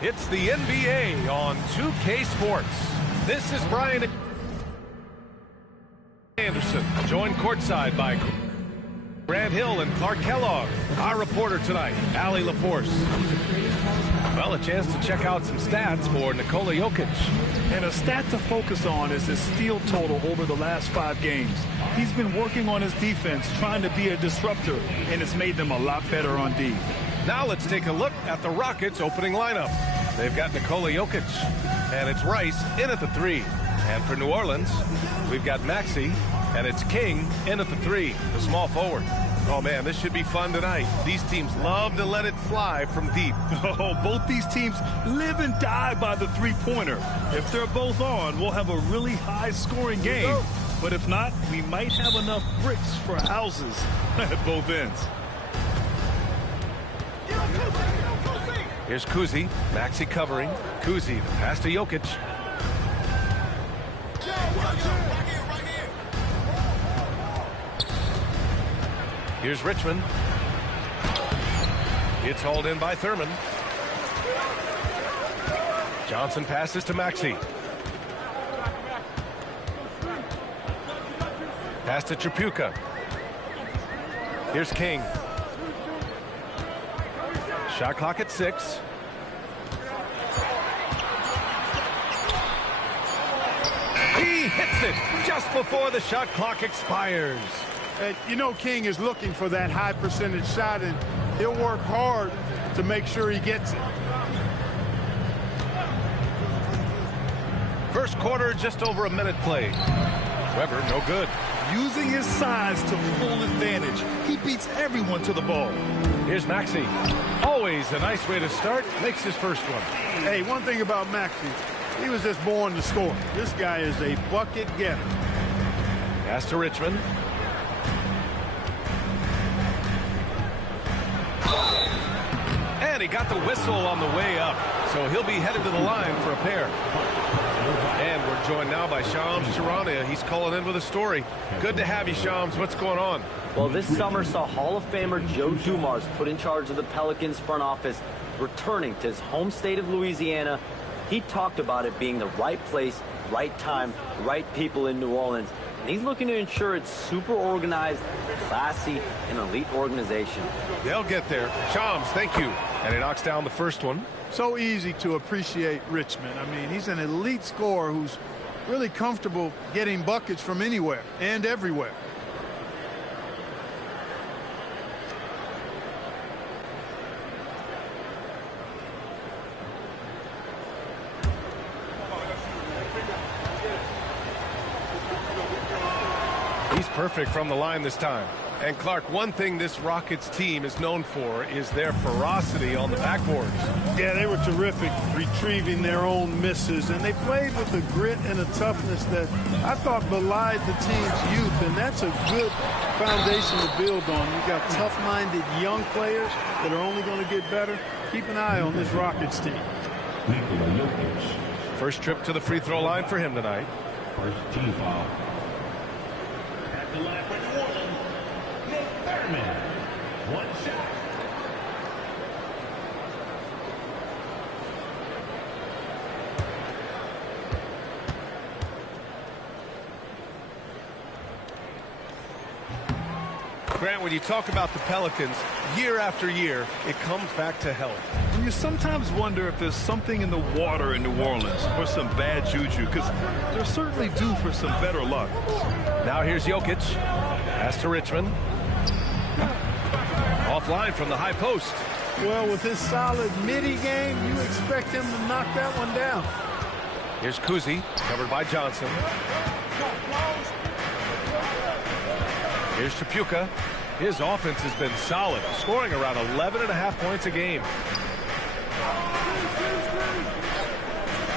It's the NBA on 2K Sports. This is Brian Anderson, joined courtside by Grant Hill and Clark Kellogg. Our reporter tonight, Allie LaForce. Well, a chance to check out some stats for Nikola Jokic. And a stat to focus on is his steal total over the last 5 games. He's been working on his defense, trying to be a disruptor, and it's made them a lot better on D. Now let's take a look at the Rockets' opening lineup. They've got Nikola Jokic, and it's Rice in at the 3. And for New Orleans, we've got Maxey, and it's King in at the 3, the small forward. Oh, man, this should be fun tonight. These teams love to let it fly from deep. Oh, both these teams live and die by the three-pointer. If they're both on, we'll have a really high-scoring game. But if not, we might have enough bricks for houses at both ends. Here's Kuzi, Maxey covering. Kuzi, the pass to Jokic. Here's Richmond. It's hauled in by Thurman. Johnson passes to Maxey. Pass to Tripucka. Here's King. Shot clock at 6. He hits it just before the shot clock expires. You know King is looking for that high percentage shot, and he'll work hard to make sure he gets it. First quarter, just over a minute played. Weber, no good. Using his size to full advantage, he beats everyone to the ball. Here's Maxey. Always a nice way to start. Makes his first one. Hey, one thing about Maxey, he was just born to score. This guy is a bucket getter. Pass to Richmond. And he got the whistle on the way up, so he'll be headed to the line for a pair. And we're joined now by Shams Charania. He's calling in with a story. Good to have you, Shams. What's going on? Well, this summer saw Hall of Famer Joe Dumars put in charge of the Pelicans front office, returning to his home state of Louisiana. He talked about it being the right place, right time, right people in New Orleans. And he's looking to ensure it's super organized, classy, and elite organization. They'll get there. Shams, thank you. And he knocks down the first one. So easy to appreciate Richmond. I mean, he's an elite scorer who's really comfortable getting buckets from anywhere and everywhere. He's perfect from the line this time. And Clark, one thing this Rockets team is known for is their ferocity on the backboards. Yeah, they were terrific retrieving their own misses, and they played with a grit and a toughness that I thought belied the team's youth, and that's a good foundation to build on. You've got tough-minded young players that are only going to get better. Keep an eye on this Rockets team. First trip to the free throw line for him tonight. First team foul. At the line for New Orleans, Nick Thurman. One shot. Grant, when you talk about the Pelicans, year after year, it comes back to health. And you sometimes wonder if there's something in the water in New Orleans or some bad juju, because they're certainly due for some better luck. Now here's Jokic. Pass to Richmond. Offline from the high post. Well, with his solid midi game, you expect him to knock that one down. Here's Kuzi, covered by Johnson. Here's Tripucka. His offense has been solid, scoring around 11.5 points a game.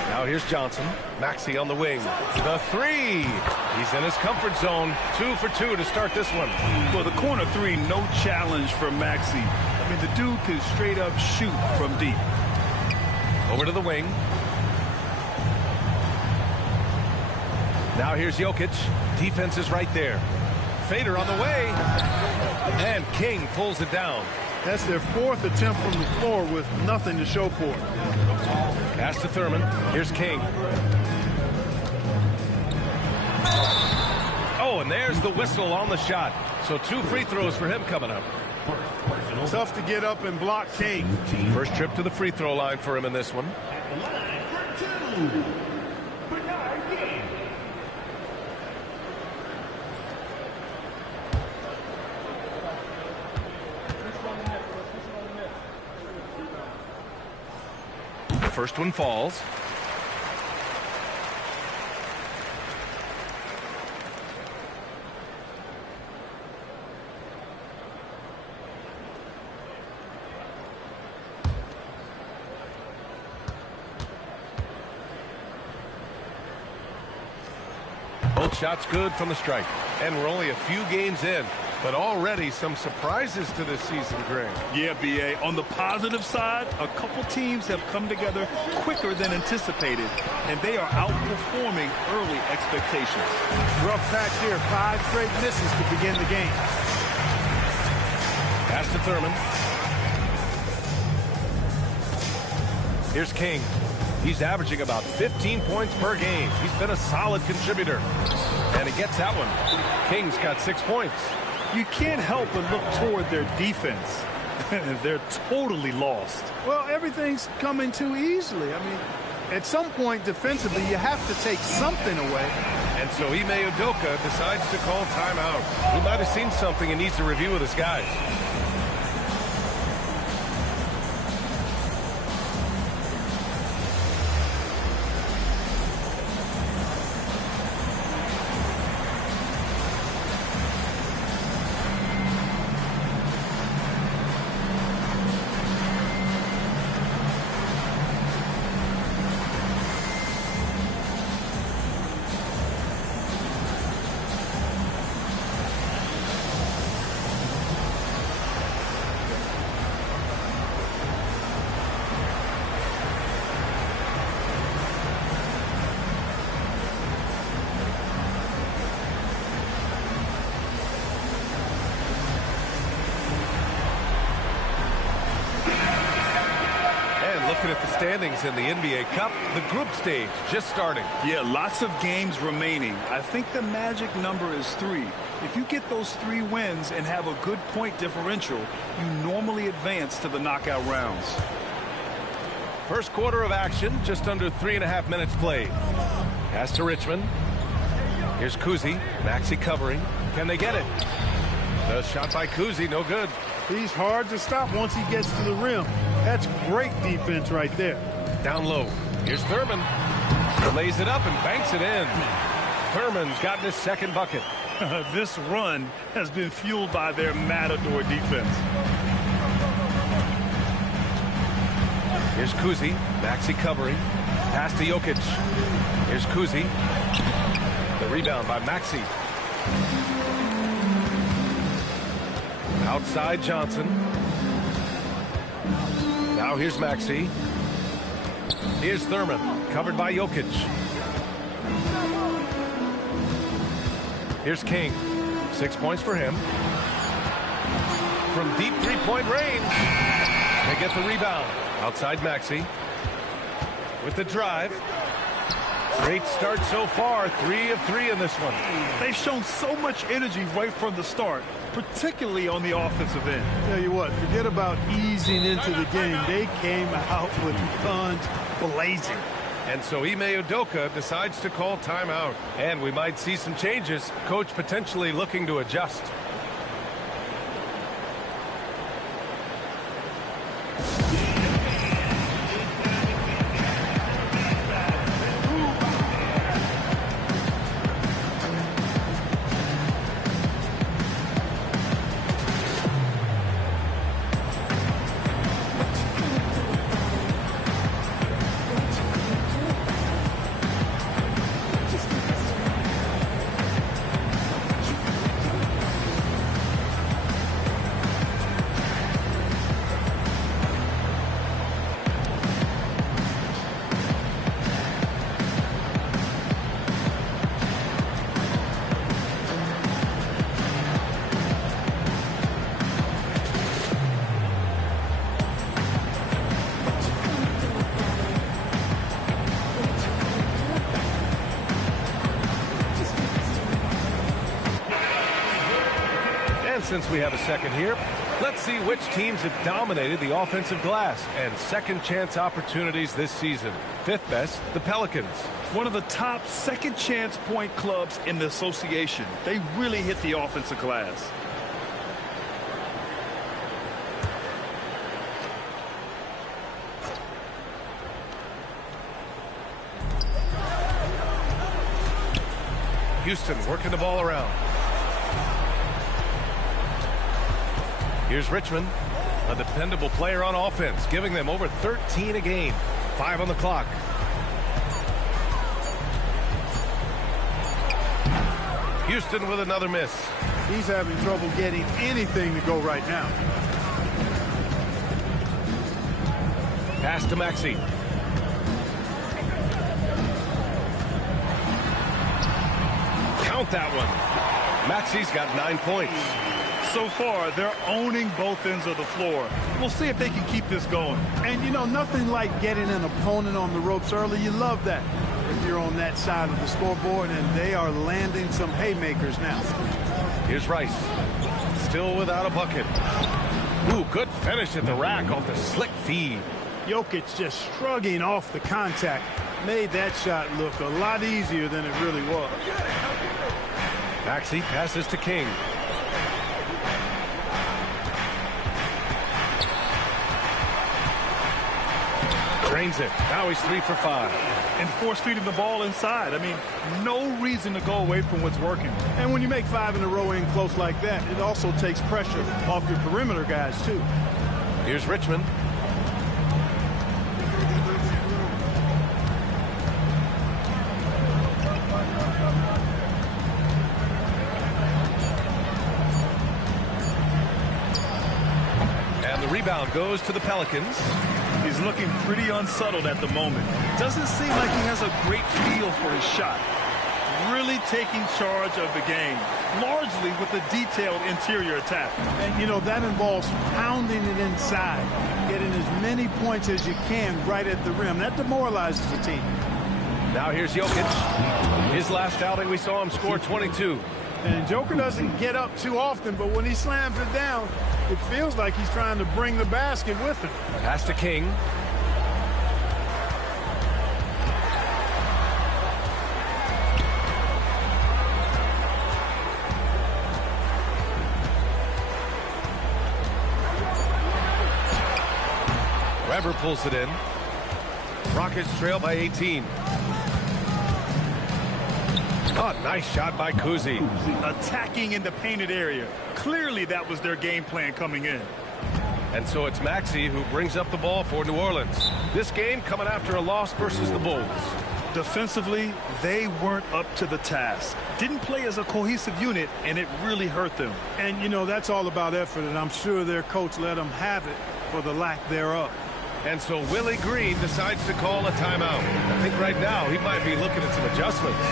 Now here's Johnson. Maxey on the wing. The three. He's in his comfort zone. 2 for 2 to start this one. Well, the corner three, no challenge for Maxey. I mean, the dude can straight up shoot from deep. Over to the wing. Now here's Jokic. Defense is right there. Fader on the way. And King pulls it down. That's their 4th attempt from the floor with nothing to show for it. Pass to Thurman. Here's King. Oh, and there's the whistle on the shot. So 2 free throws for him coming up. Tough to get up and block King. First trip to the free throw line for him in this one. Line for 2. Bernard King. The first one falls. Both shots good from the stripe. And we're only a few games in, but already some surprises to this season, Greg. Yeah, B.A. On the positive side, a couple teams have come together quicker than anticipated, and they are outperforming early expectations. Rough patch here. 5 straight misses to begin the game. Pass to Thurman. Here's King. He's averaging about 15 points per game. He's been a solid contributor. And he gets that one. King's got 6 points. You can't help but look toward their defense. They're totally lost. Well, everything's coming too easily. I mean, at some point defensively, you have to take something away. And so Ime Udoka decides to call timeout. He might have seen something and needs to review with his guys. Looking at the standings in the NBA Cup, the group stage just starting. Yeah, lots of games remaining. I think the magic number is 3. If you get those 3 wins and have a good point differential, you normally advance to the knockout rounds. First quarter of action, just under 3.5 minutes played. Pass to Richmond. Here's Kuzi. Maxey covering. Can they get it? The shot by Kuzi, no good. He's hard to stop once he gets to the rim. That's great defense right there. Down low. Here's Thurman. Lays it up and banks it in. Thurman's gotten his 2nd bucket. This run has been fueled by their matador defense. Here's Kuzi. Maxey covering. Pass to Jokic. Here's Kuzi. The rebound by Maxey. Outside Johnson. Now here's Maxey. Here's Thurman, covered by Jokic. Here's King. 6 points for him. From deep 3-point range. They get the rebound. Outside Maxey. With the drive. Great start so far. 3 of 3 in this one. They've shown so much energy right from the start, particularly on the offensive end. Tell you what, forget about easing into the game. They came out with guns blazing. And so Ime Udoka decides to call timeout. And we might see some changes. Coach potentially looking to adjust. since we have a second here, let's see which teams have dominated the offensive glass and second chance opportunities this season. Fifth best, the Pelicans. One of the top second chance point clubs in the association. They really hit the offensive glass. Houston working the ball around. Here's Richmond, a dependable player on offense, giving them over 13 a game. 5 on the clock. Houston with another miss. He's having trouble getting anything to go right now. Pass to Maxey. Count that one. Maxey's got 9 points. So far, they're owning both ends of the floor. We'll see if they can keep this going. And, you know, nothing like getting an opponent on the ropes early. You love that if you're on that side of the scoreboard, and they are landing some haymakers now. Here's Rice. Still without a bucket. Ooh, good finish at the rack off the slick feed. Jokic just shrugging off the contact. Made that shot look a lot easier than it really was. Maxey passes to King. Drains it. Now he's 3 for 5. And force feeding the ball inside. I mean, no reason to go away from what's working. And when you make 5 in a row in close like that, it also takes pressure off your perimeter guys, too. Here's Richmond. And the rebound goes to the Pelicans. He's looking pretty unsettled at the moment. Doesn't seem like he has a great feel for his shot. Really taking charge of the game, largely with a detailed interior attack. And, you know, that involves pounding it inside, getting as many points as you can right at the rim. That demoralizes the team. Now here's Jokic. His last outing, we saw him score 22. And Joker doesn't get up too often, but when he slams it down, it feels like he's trying to bring the basket with him. Pass to King. Weber pulls it in. Rockets trail by 18. Oh, nice shot by Kuzi. Attacking in the painted area. Clearly that was their game plan coming in. And so it's Maxey who brings up the ball for New Orleans. This game coming after a loss versus the Bulls. Defensively, they weren't up to the task. Didn't play as a cohesive unit, and it really hurt them. And, you know, that's all about effort, and I'm sure their coach let them have it for the lack thereof. And so Willie Green decides to call a timeout. I think right now he might be looking at some adjustments.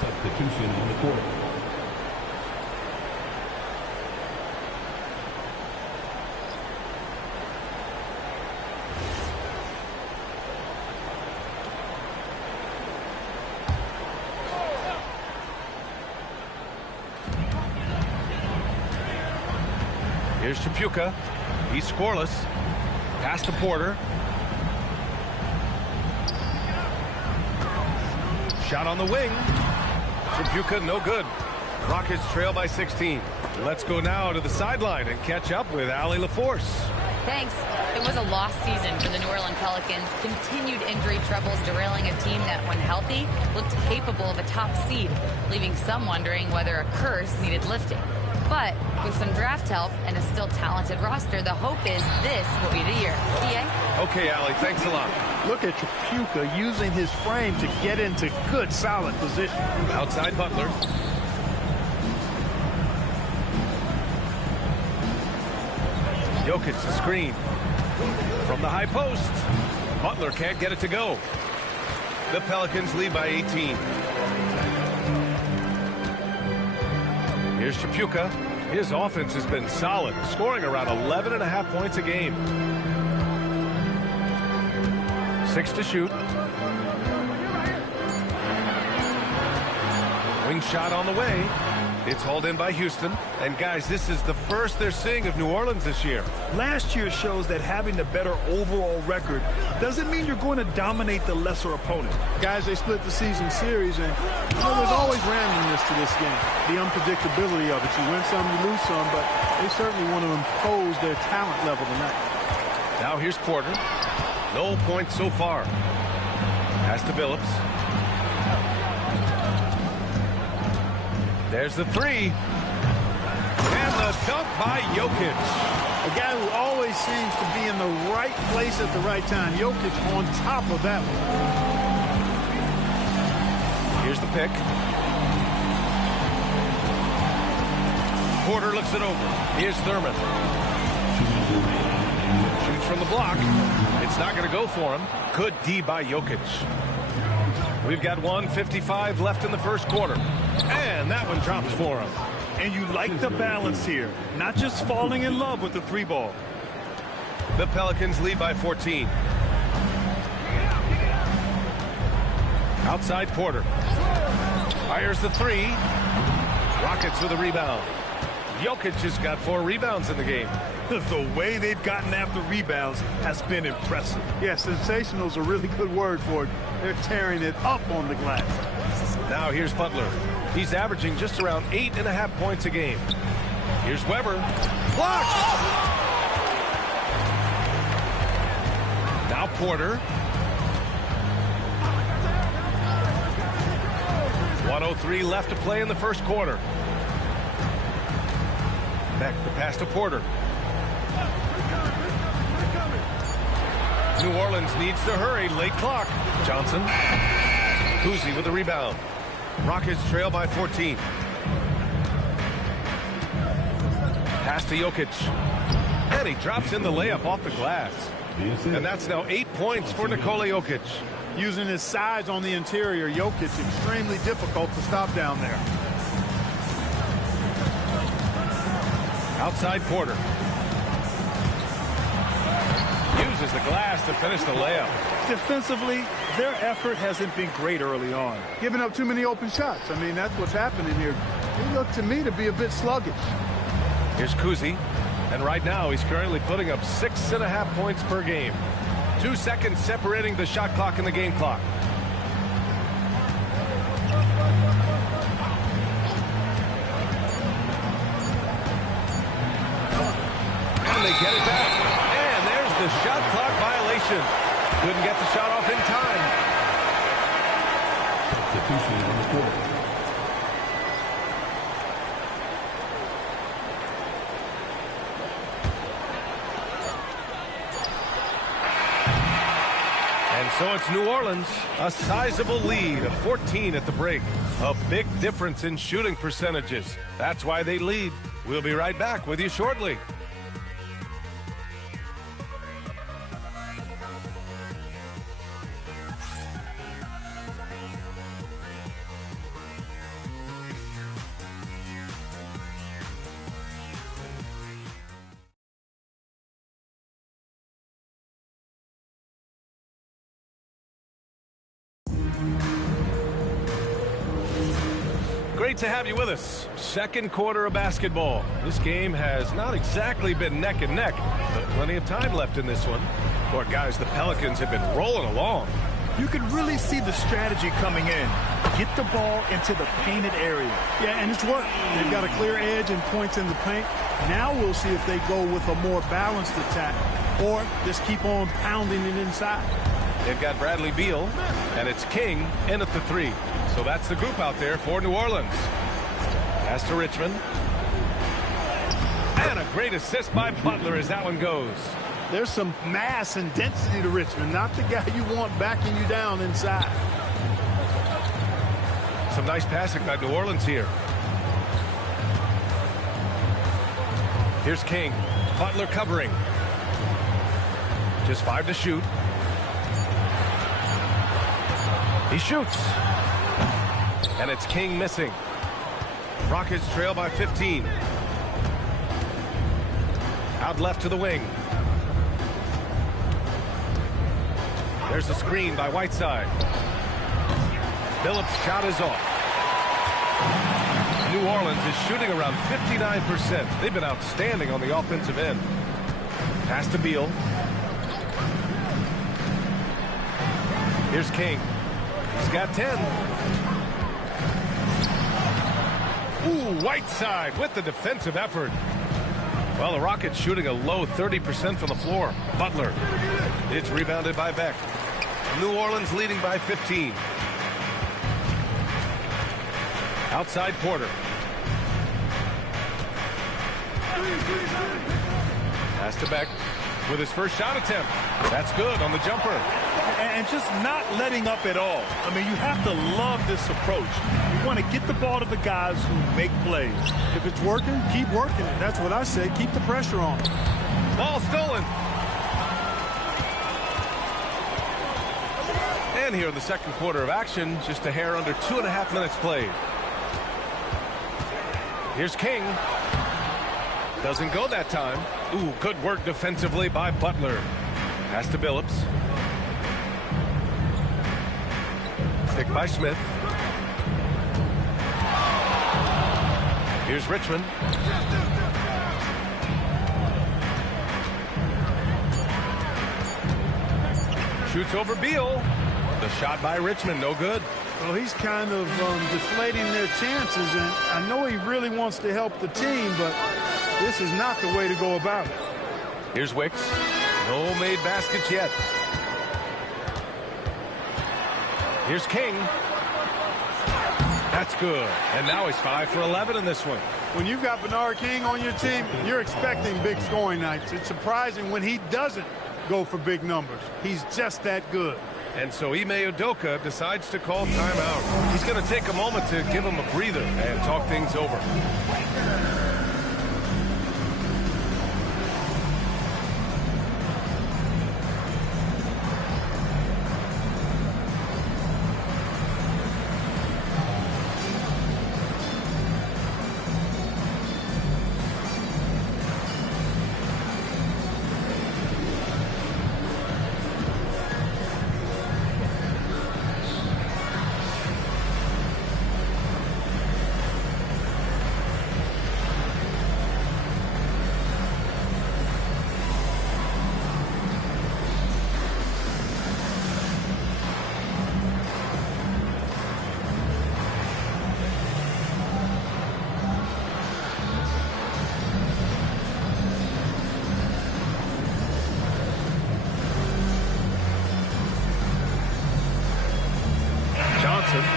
Substitution on the court. Here's Chapuka. He's scoreless. Pass to Porter. Shot on the wing. Tripucka, no good. Rockets trail by 16. Let's go now to the sideline and catch up with Allie LaForce. Thanks. It was a lost season for the New Orleans Pelicans. Continued injury troubles derailing a team that, when healthy, looked capable of a top seed, leaving some wondering whether a curse needed lifting. But with some draft help and a still talented roster, the hope is this will be the year. EA? Okay, Allie, thanks a lot. Look at Tripucka using his frame to get into good, solid position. Outside Butler. Jokic the screen. From the high post. Butler can't get it to go. The Pelicans lead by 18. Here's Tripucka. His offense has been solid, scoring around 11.5 points a game. 6 to shoot. Wing shot on the way. It's hauled in by Houston. And guys, this is the first they're seeing of New Orleans this year. Last year shows that having the better overall record doesn't mean you're going to dominate the lesser opponent. Guys, they split the season series, and there's always randomness to this game. The unpredictability of it. You win some, you lose some, but they certainly want to impose their talent level tonight. Now here's Porter. No points so far. Pass to Billups. There's the three. And the dunk by Jokic. A guy who always seems to be in the right place at the right time. Jokic on top of that one. Here's the pick. Porter looks it over. Here's Thurman. Shoots from the block. It's not going to go for him. Good D by Jokic. We've got 1:55 left in the first quarter. And that one drops for him. And you like the balance here. Not just falling in love with the three ball. The Pelicans lead by 14. Outside Porter. Fires the three. Rockets with a rebound. Jokic has got 4 rebounds in the game. The way they've gotten after rebounds has been impressive. Yeah, sensational is a really good word for it. They're tearing it up on the glass. Now here's Butler. He's averaging just around 8.5 points a game. Here's Weber. Blocked! Now Porter. 1:03 left to play in the first quarter. Back the pass to Porter. New Orleans needs to hurry. Late clock. Johnson. Kuzi with the rebound. Rockets trail by 14. Pass to Jokic. And he drops in the layup off the glass. And that's now 8 points for Nikola Jokic. Using his size on the interior, Jokic extremely difficult to stop down there. Outside Porter. Uses the glass to finish the layup. Defensively, their effort hasn't been great early on. Giving up too many open shots. I mean, that's what's happening here. They look to me to be a bit sluggish. Here's Kuzi. And right now, he's currently putting up 6.5 points per game. 2 seconds separating the shot clock and the game clock. And they get it back. And there's the shot clock violation. Couldn't get the shot off in time. Substitution on the court. And so it's New Orleans, a sizable lead of 14 at the break. A big difference in shooting percentages. That's why they lead. We'll be right back with you shortly. Great to have you with us. Second quarter of basketball. This game has not exactly been neck and neck, but plenty of time left in this one. Boy, guys, the Pelicans have been rolling along. You can really see the strategy coming in. get the ball into the painted area. Yeah, and it's worked. They've got a clear edge and points in the paint. Now we'll see if they go with a more balanced attack or just keep on pounding it inside. They've got Bradley Beal, and it's King in at the 3. So that's the group out there for New Orleans. Pass to Richmond. And a great assist by Butler as that one goes. There's some mass and density to Richmond, not the guy you want backing you down inside. Some nice passing by New Orleans here. Here's King. Butler covering. Just 5 to shoot. He shoots. And it's King missing. Rockets trail by 15. Out left to the wing. There's a screen by Whiteside. Phillips' shot is off. New Orleans is shooting around 59%. They've been outstanding on the offensive end. Pass to Beal. Here's King. He's got 10. Ooh, Whiteside with the defensive effort. Well, the Rockets shooting a low 30% from the floor. Butler. It's rebounded by Beck. New Orleans leading by 15. Outside Porter. Pass to Beck with his first shot attempt. That's good on the jumper. And just not letting up at all. I mean, you have to love this approach. You want to get the ball to the guys who make plays. If it's working, keep working it. That's what I say. Keep the pressure on. Ball stolen. And here in the second quarter of action, just a hair under 2.5 minutes played. Here's King. Doesn't go that time. Ooh, good work defensively by Butler. Pass to Billups. Picked by Smith. Here's Richmond. Shoots over Beal. The shot by Richmond, no good. Well, he's kind of deflating their chances, and I know he really wants to help the team, but this is not the way to go about it. Here's Wicks. No made baskets yet. Here's King. That's good. And now he's 5 for 11 in this one. When you've got Bernard King on your team, you're expecting big scoring nights. It's surprising when he doesn't go for big numbers. He's just that good. And so Ime Udoka decides to call timeout. He's going to take a moment to give him a breather and talk things over.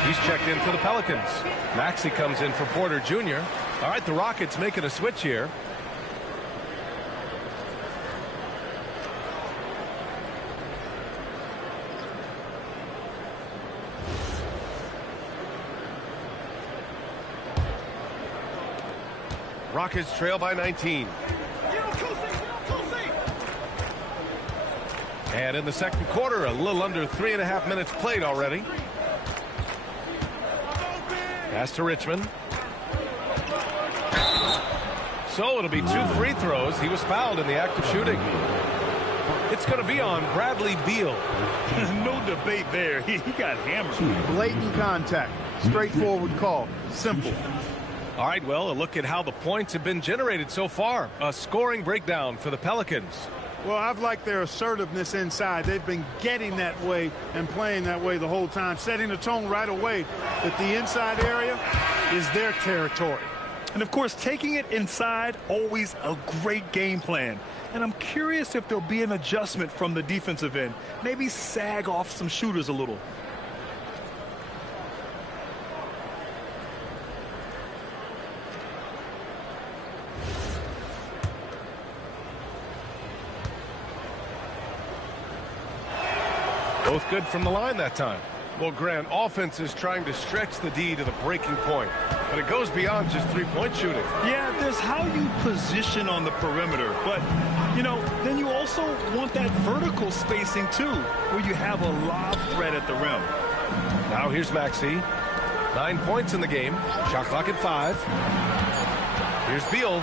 He's checked in for the Pelicans. Maxey comes in for Porter Jr. All right, the Rockets making a switch here. Rockets trail by 19. And in the second quarter, a little under 3.5 minutes played already. Pass to Richmond. So it'll be 2 free throws. He was fouled in the act of shooting. It's going to be on Bradley Beal. No debate there. He got hammered. Blatant contact. Straightforward call. Simple. All right, well, a look at how the points have been generated so far. A scoring breakdown for the Pelicans. Well, I've liked their assertiveness inside. They've been getting that way and playing that way the whole time, setting the tone right away that the inside area is their territory. And, of course, taking it inside, always a great game plan. And I'm curious if there'll be an adjustment from the defensive end. Maybe sag off some shooters a little. Both good from the line that time. Well, Grant, offense is trying to stretch the D to the breaking point, but it goes beyond just three-point shooting. Yeah, there's how you position on the perimeter, but, you know, then you also want that vertical spacing, too, where you have a lob threat at the rim. Now here's Maxey. 9 points in the game. Shot clock at 5. Here's Beal.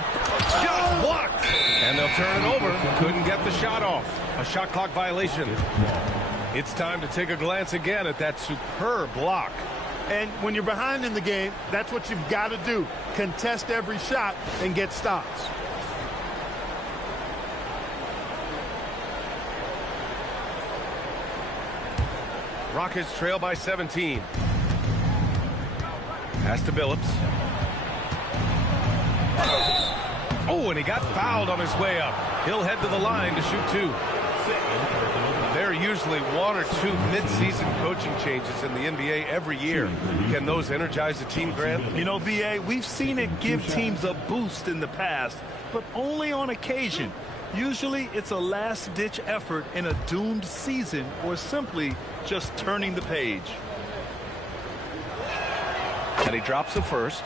Shot blocked. And they'll turn it over. Couldn't get the shot off. A shot clock violation. It's time to take a glance again at that superb block. And when you're behind in the game, that's what you've got to do. Contest every shot and get stops. Rockets trail by 17. Pass to Billups. Oh, and he got fouled on his way up. He'll head to the line to shoot 2. There are usually 1 or 2 mid-season coaching changes in the NBA every year. Can those energize a team, Grant? You know, B.A., we've seen it give teams a boost in the past, but only on occasion. Usually it's a last-ditch effort in a doomed season or simply just turning the page. And he drops the first.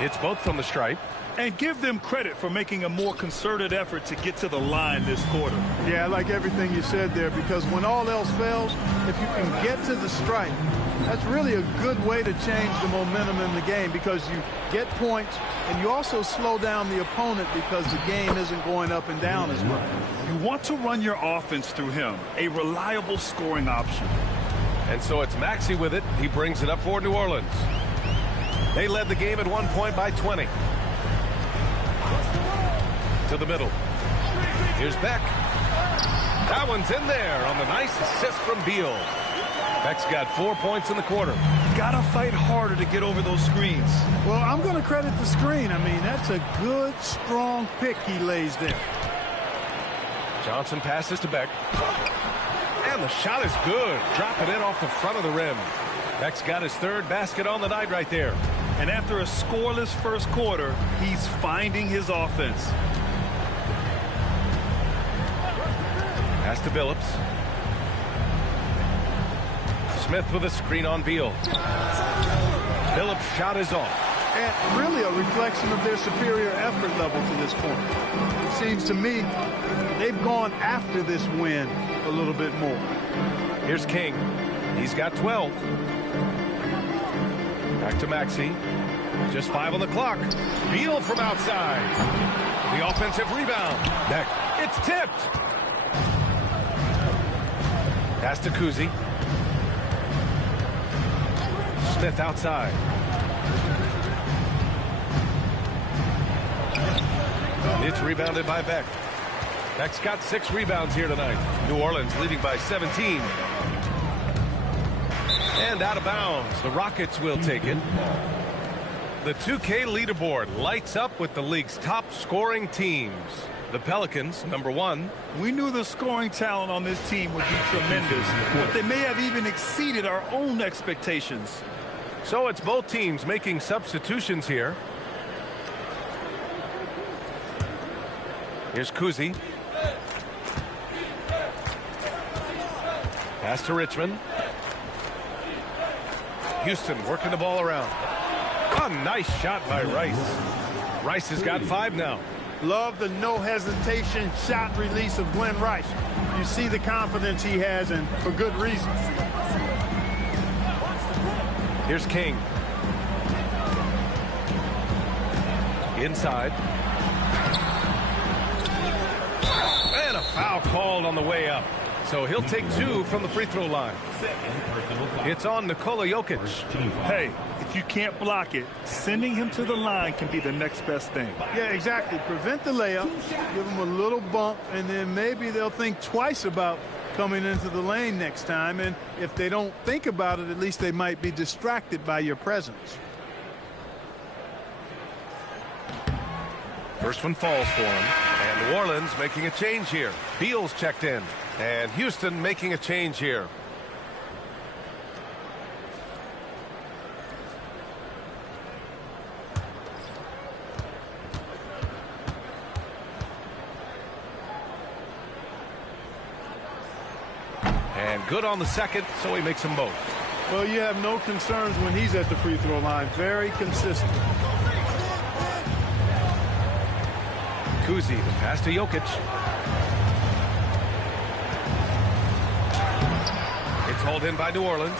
It's both from the stripe. And give them credit for making a more concerted effort to get to the line this quarter. Yeah, I like everything you said there, because when all else fails, if you can get to the stripe, that's really a good way to change the momentum in the game, because you get points and you also slow down the opponent because the game isn't going up and down as much. You want to run your offense through him, a reliable scoring option. And so it's Maxey with it. He brings it up for New Orleans. They led the game at 1 point by 20. To the middle. Here's Beck. That one's in there on the nice assist from Beal. Beck's got 4 points in the quarter. Gotta fight harder to get over those screens. Well, I'm going to credit the screen. I mean, that's a good, strong pick he lays there. Johnson passes to Beck. And the shot is good. Dropping it off the front of the rim. Beck's got his 3rd basket on the night right there. And after a scoreless first quarter, he's finding his offense. Pass to Billups. Smith with a screen on Beal. Billups' shot is off. And really a reflection of their superior effort level to this point. It seems to me they've gone after this win a little bit more. Here's King. He's got 12. Back to Maxey. Just 5 on the clock. Beal from outside. The offensive rebound. Beck. It's tipped. Pass to Kuzi. Smith outside. It's rebounded by Beck. Beck's got 6 rebounds here tonight. New Orleans leading by 17. And out of bounds. The Rockets will take it. The 2K leaderboard lights up with the league's top scoring teams. The Pelicans, number 1. We knew the scoring talent on this team would be tremendous, but they may have even exceeded our own expectations. So it's both teams making substitutions here. Here's Kuzi. Pass to Richmond. Houston working the ball around. A nice shot by Rice. Rice has got 5 now. Love the no hesitation shot release of Glenn Rice. You see the confidence he has, and for good reason. Here's King. Inside. Foul called on the way up. So he'll take 2 from the free throw line. It's on Nikola Jokic. Hey, if you can't block it, sending him to the line can be the next best thing. Yeah, exactly. Prevent the layup, give them a little bump, and then maybe they'll think twice about coming into the lane next time. And if they don't think about it, at least they might be distracted by your presence. First one falls for him. And New Orleans making a change here. Beal's checked in. And Houston making a change here. And good on the second, so he makes them both. Well, you have no concerns when he's at the free throw line. Very consistent. Kuzi, the pass to Jokic. It's hauled in by New Orleans.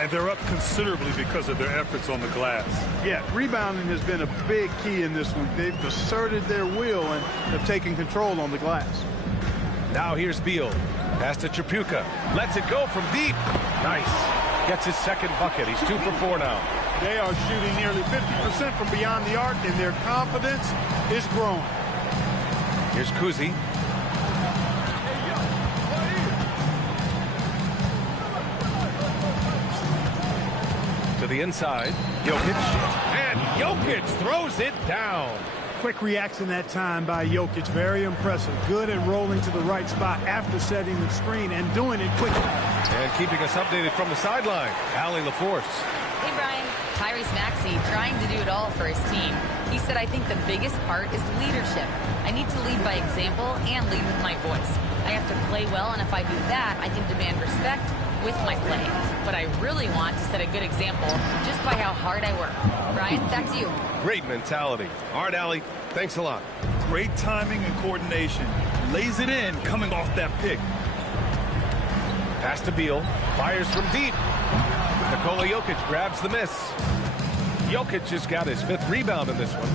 And they're up considerably because of their efforts on the glass. Yeah, rebounding has been a big key in this one. They've asserted their will and have taken control on the glass. Now here's Beal. Pass to Tripucka. Lets it go from deep. Nice. Gets his second bucket. He's 2 for 4 now. They are shooting nearly 50% from beyond the arc, and their confidence is growing. Here's Kuzi. To the inside. Jokic. And Jokic throws it down. Quick reaction that time by Jokic. Very impressive. Good at rolling to the right spot after setting the screen and doing it quickly. And keeping us updated from the sideline, Allie LaForce. Hey, Brian. Tyrese Maxey trying to do it all for his team. He said, I think the biggest part is leadership. I need to lead by example and lead with my voice. I have to play well, and if I do that, I can demand respect with my play. But I really want to set a good example just by how hard I work. Brian, back to you. Great mentality. All right, Allie, thanks a lot. Great timing and coordination. Lays it in coming off that pick. Pass to Beal. Fires from deep. Nikola Jokic grabs the miss. Jokic just got his 5th rebound in this one.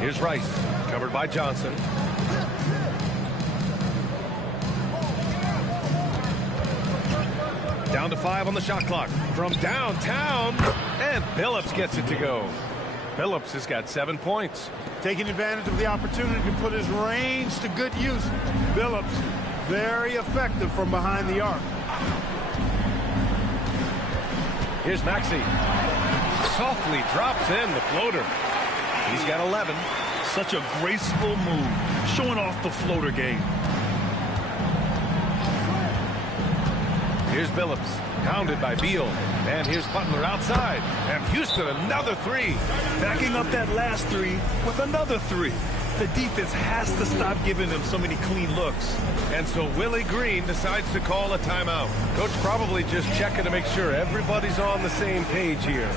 Here's Rice, covered by Johnson. Down to 5 on the shot clock. From downtown, and Billups gets it to go. Billups has got 7 points. Taking advantage of the opportunity to put his range to good use. Billups, very effective from behind the arc. Here's Maxey. Softly drops in the floater. He's got 11. Such a graceful move, showing off the floater game. Here's Billups, pounded by Beal. And here's Butler outside. And Houston, another 3. Backing up that last 3 with another 3. The defense has to stop giving them so many clean looks. And so Willie Green decides to call a timeout. Coach probably just checking to make sure everybody's on the same page here.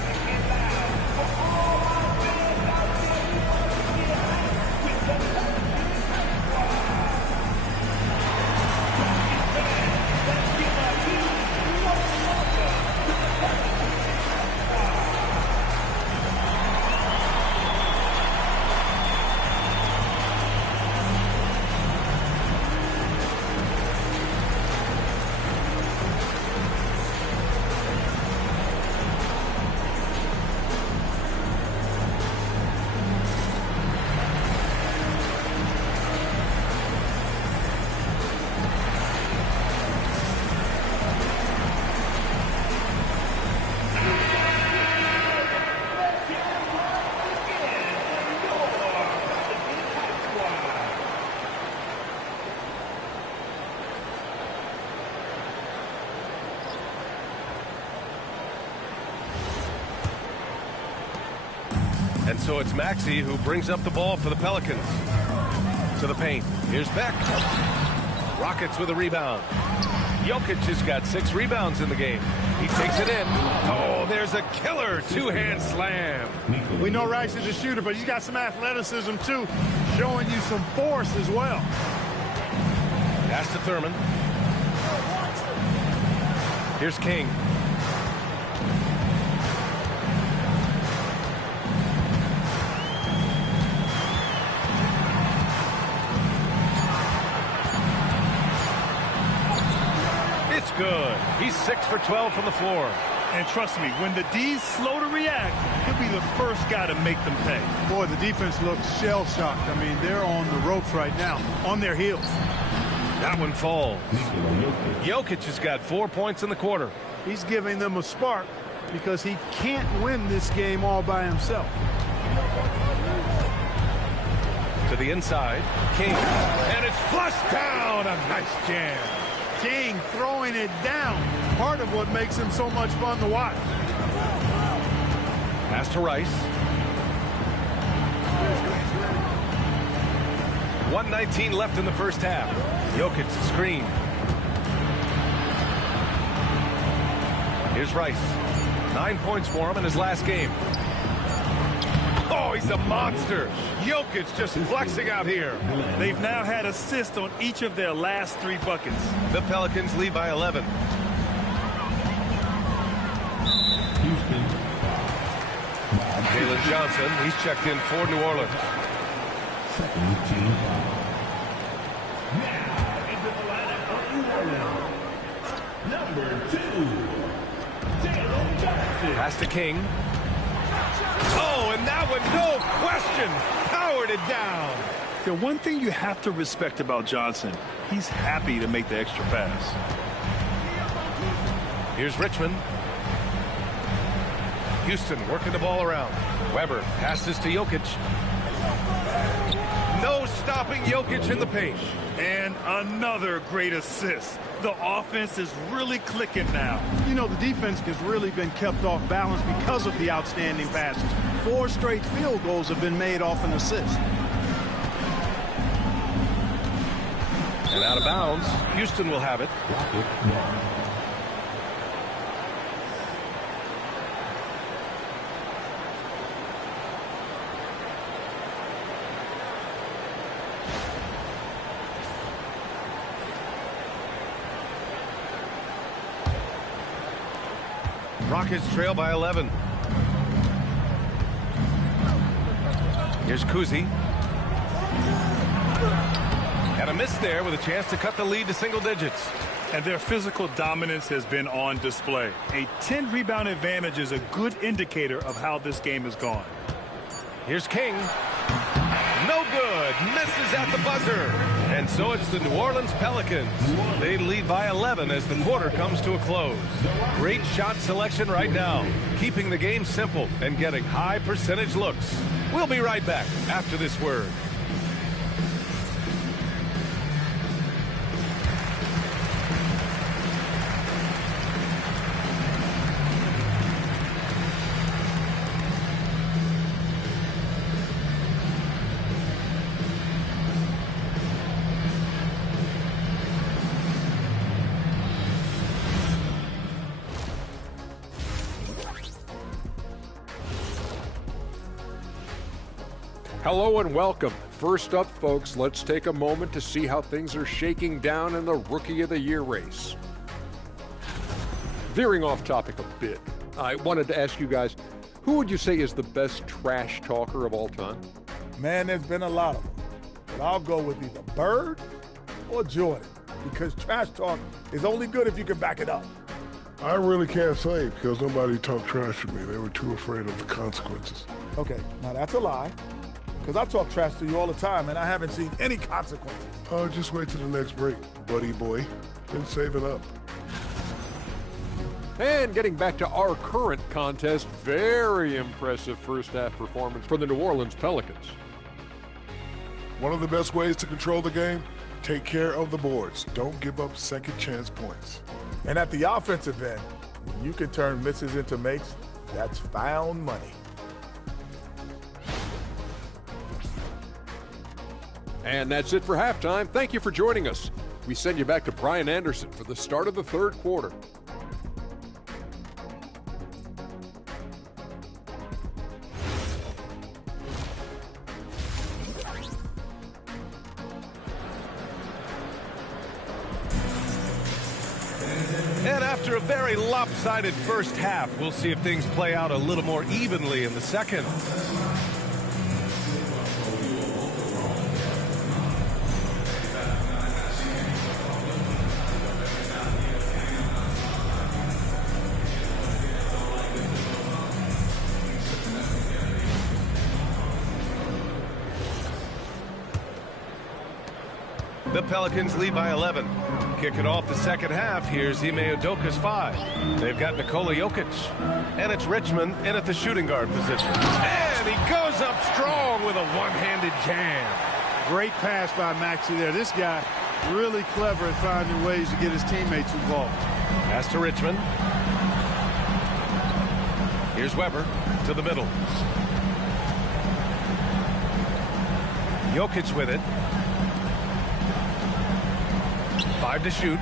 And so it's Maxey who brings up the ball for the Pelicans. To the paint. Here's Beck. Rockets with a rebound. Jokic has got 6 rebounds in the game. He takes it in. Oh, there's a killer 2-hand slam. We know Rice is a shooter, but he's got some athleticism too, showing you some force as well. Pass to Thurman. Here's King. it's good. He's 6 for 12 from the floor. And trust me, when the D's slow to react, he'll be the first guy to make them pay. Boy, the defense looks shell-shocked. I mean, they're on the ropes right now, on their heels. That one falls. Jokic has got 4 points in the quarter. He's giving them a spark because he can't win this game all by himself. To the inside, King, and it's flushed down. A nice jam. King throwing it down. Part of what makes him so much fun to watch. Pass to Rice. 1:19 left in the first half. Jokic screen. Here's Rice. 9 points for him in his last game. Oh, he's a monster. Jokic just flexing out here. They've now had assists on each of their last 3 buckets. The Pelicans lead by 11. Houston. Jalen Johnson, he's checked in for New Orleans. Second team foul. Now into the lineup for New Orleans. Number 2, Jalen Johnson. Pass to King. Oh, and that one, no question, powered it down. The one thing you have to respect about Johnson, he's happy to make the extra pass. Here's Richmond. Houston working the ball around. Weber passes to Jokic. No stopping Jokic in the paint. And another great assist. The offense is really clicking now. You know, the defense has really been kept off balance because of the outstanding passes. 4 straight field goals have been made off an assist. And out of bounds, Houston will have it. Rockets trail by 11. Here's Kuzi. And a miss there with a chance to cut the lead to single digits. And their physical dominance has been on display. A 10-rebound advantage is a good indicator of how this game has gone. Here's King. No good. Misses at the buzzer. And so it's the New Orleans Pelicans. They lead by 11 as the quarter comes to a close. Great shot selection right now, keeping the game simple and getting high percentage looks. We'll be right back after this word. Hello and welcome. First up, folks, let's take a moment to see how things are shaking down in the Rookie of the Year race. Veering off topic a bit, I wanted to ask you guys, who would you say is the best trash talker of all time? Man, there's been a lot of them. But I'll go with either Bird or Jordan, because trash talk is only good if you can back it up. I really can't say because nobody talked trash to me. They were too afraid of the consequences. Okay, now that's a lie. Because I talk trash to you all the time, and I haven't seen any consequences. Oh, just wait till the next break, buddy boy. Been saving up. And getting back to our current contest, very impressive first half performance for the New Orleans Pelicans. One of the best ways to control the game, take care of the boards. Don't give up second chance points. And at the offensive end, you can turn misses into makes. That's found money. And that's it for halftime. Thank you for joining us. We send you back to Brian Anderson for the start of the third quarter. And after a very lopsided first half, we'll see if things play out a little more evenly in the second. The Pelicans lead by 11. Kicking off the second half, here's Ime Udoka's 5. They've got Nikola Jokic. And it's Richmond in at the shooting guard position. And he goes up strong with a one-handed jam. Great pass by Maxey there. This guy really clever at finding ways to get his teammates involved. Pass to Richmond. Here's Weber to the middle. Jokic with it. 5 to shoot.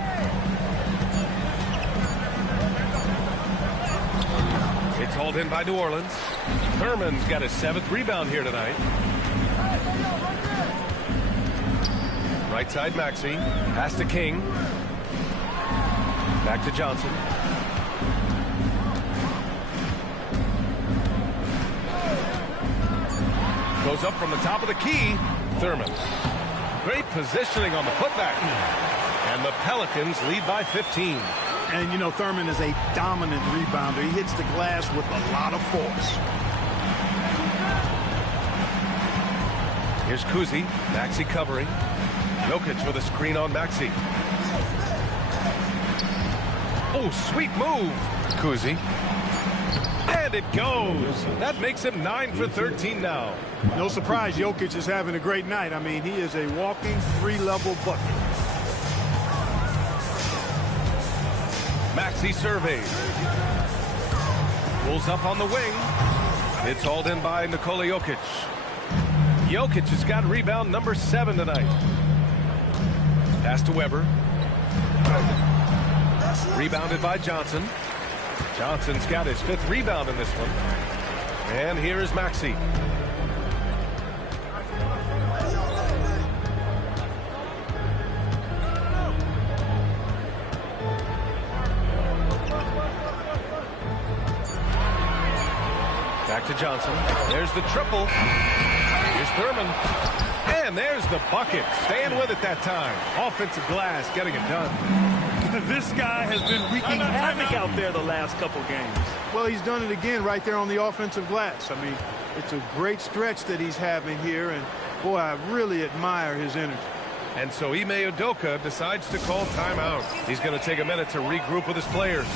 It's hauled in by New Orleans. Thurman's got his 7th rebound here tonight. Right side Maxey. Pass to King. Back to Johnson. Goes up from the top of the key. Thurman. Great positioning on the putback. And the Pelicans lead by 15. And, you know, Thurman is a dominant rebounder. He hits the glass with a lot of force. Here's Kuzi. Maxey covering. Jokic with a screen on Maxey. Oh, sweet move. Kuzi. And it goes. That makes him 9 for 13 now. No surprise, Jokic is having a great night. I mean, he is a walking 3-level bucket. Maxey surveys. Pulls up on the wing. It's hauled in by Nikola Jokic. Jokic has got rebound number 7 tonight. Pass to Weber. Rebounded by Johnson. Johnson's got his 5th rebound in this one. And here is Maxey. Back to Johnson. There's the triple. Here's Thurman. And there's the bucket. Staying with it that time. Offensive glass getting it done. This guy has been wreaking havoc out there the last couple games. Well, he's done it again right there on the offensive glass. I mean, it's a great stretch that he's having here, and boy, I really admire his energy. And so Ime Udoka decides to call timeout. He's going to take a minute to regroup with his players.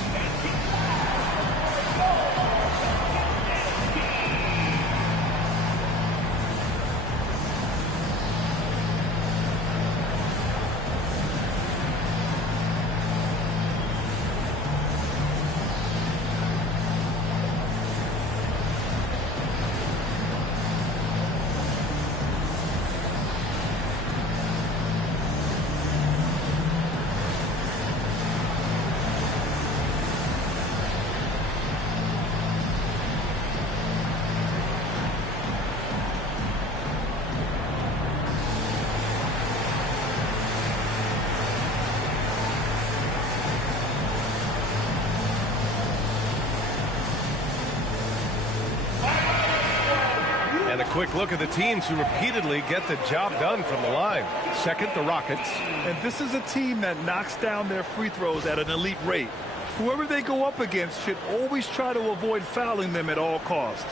And a quick look at the teams who repeatedly get the job done from the line. Second, the Rockets. And this is a team that knocks down their free throws at an elite rate. Whoever they go up against should always try to avoid fouling them at all costs.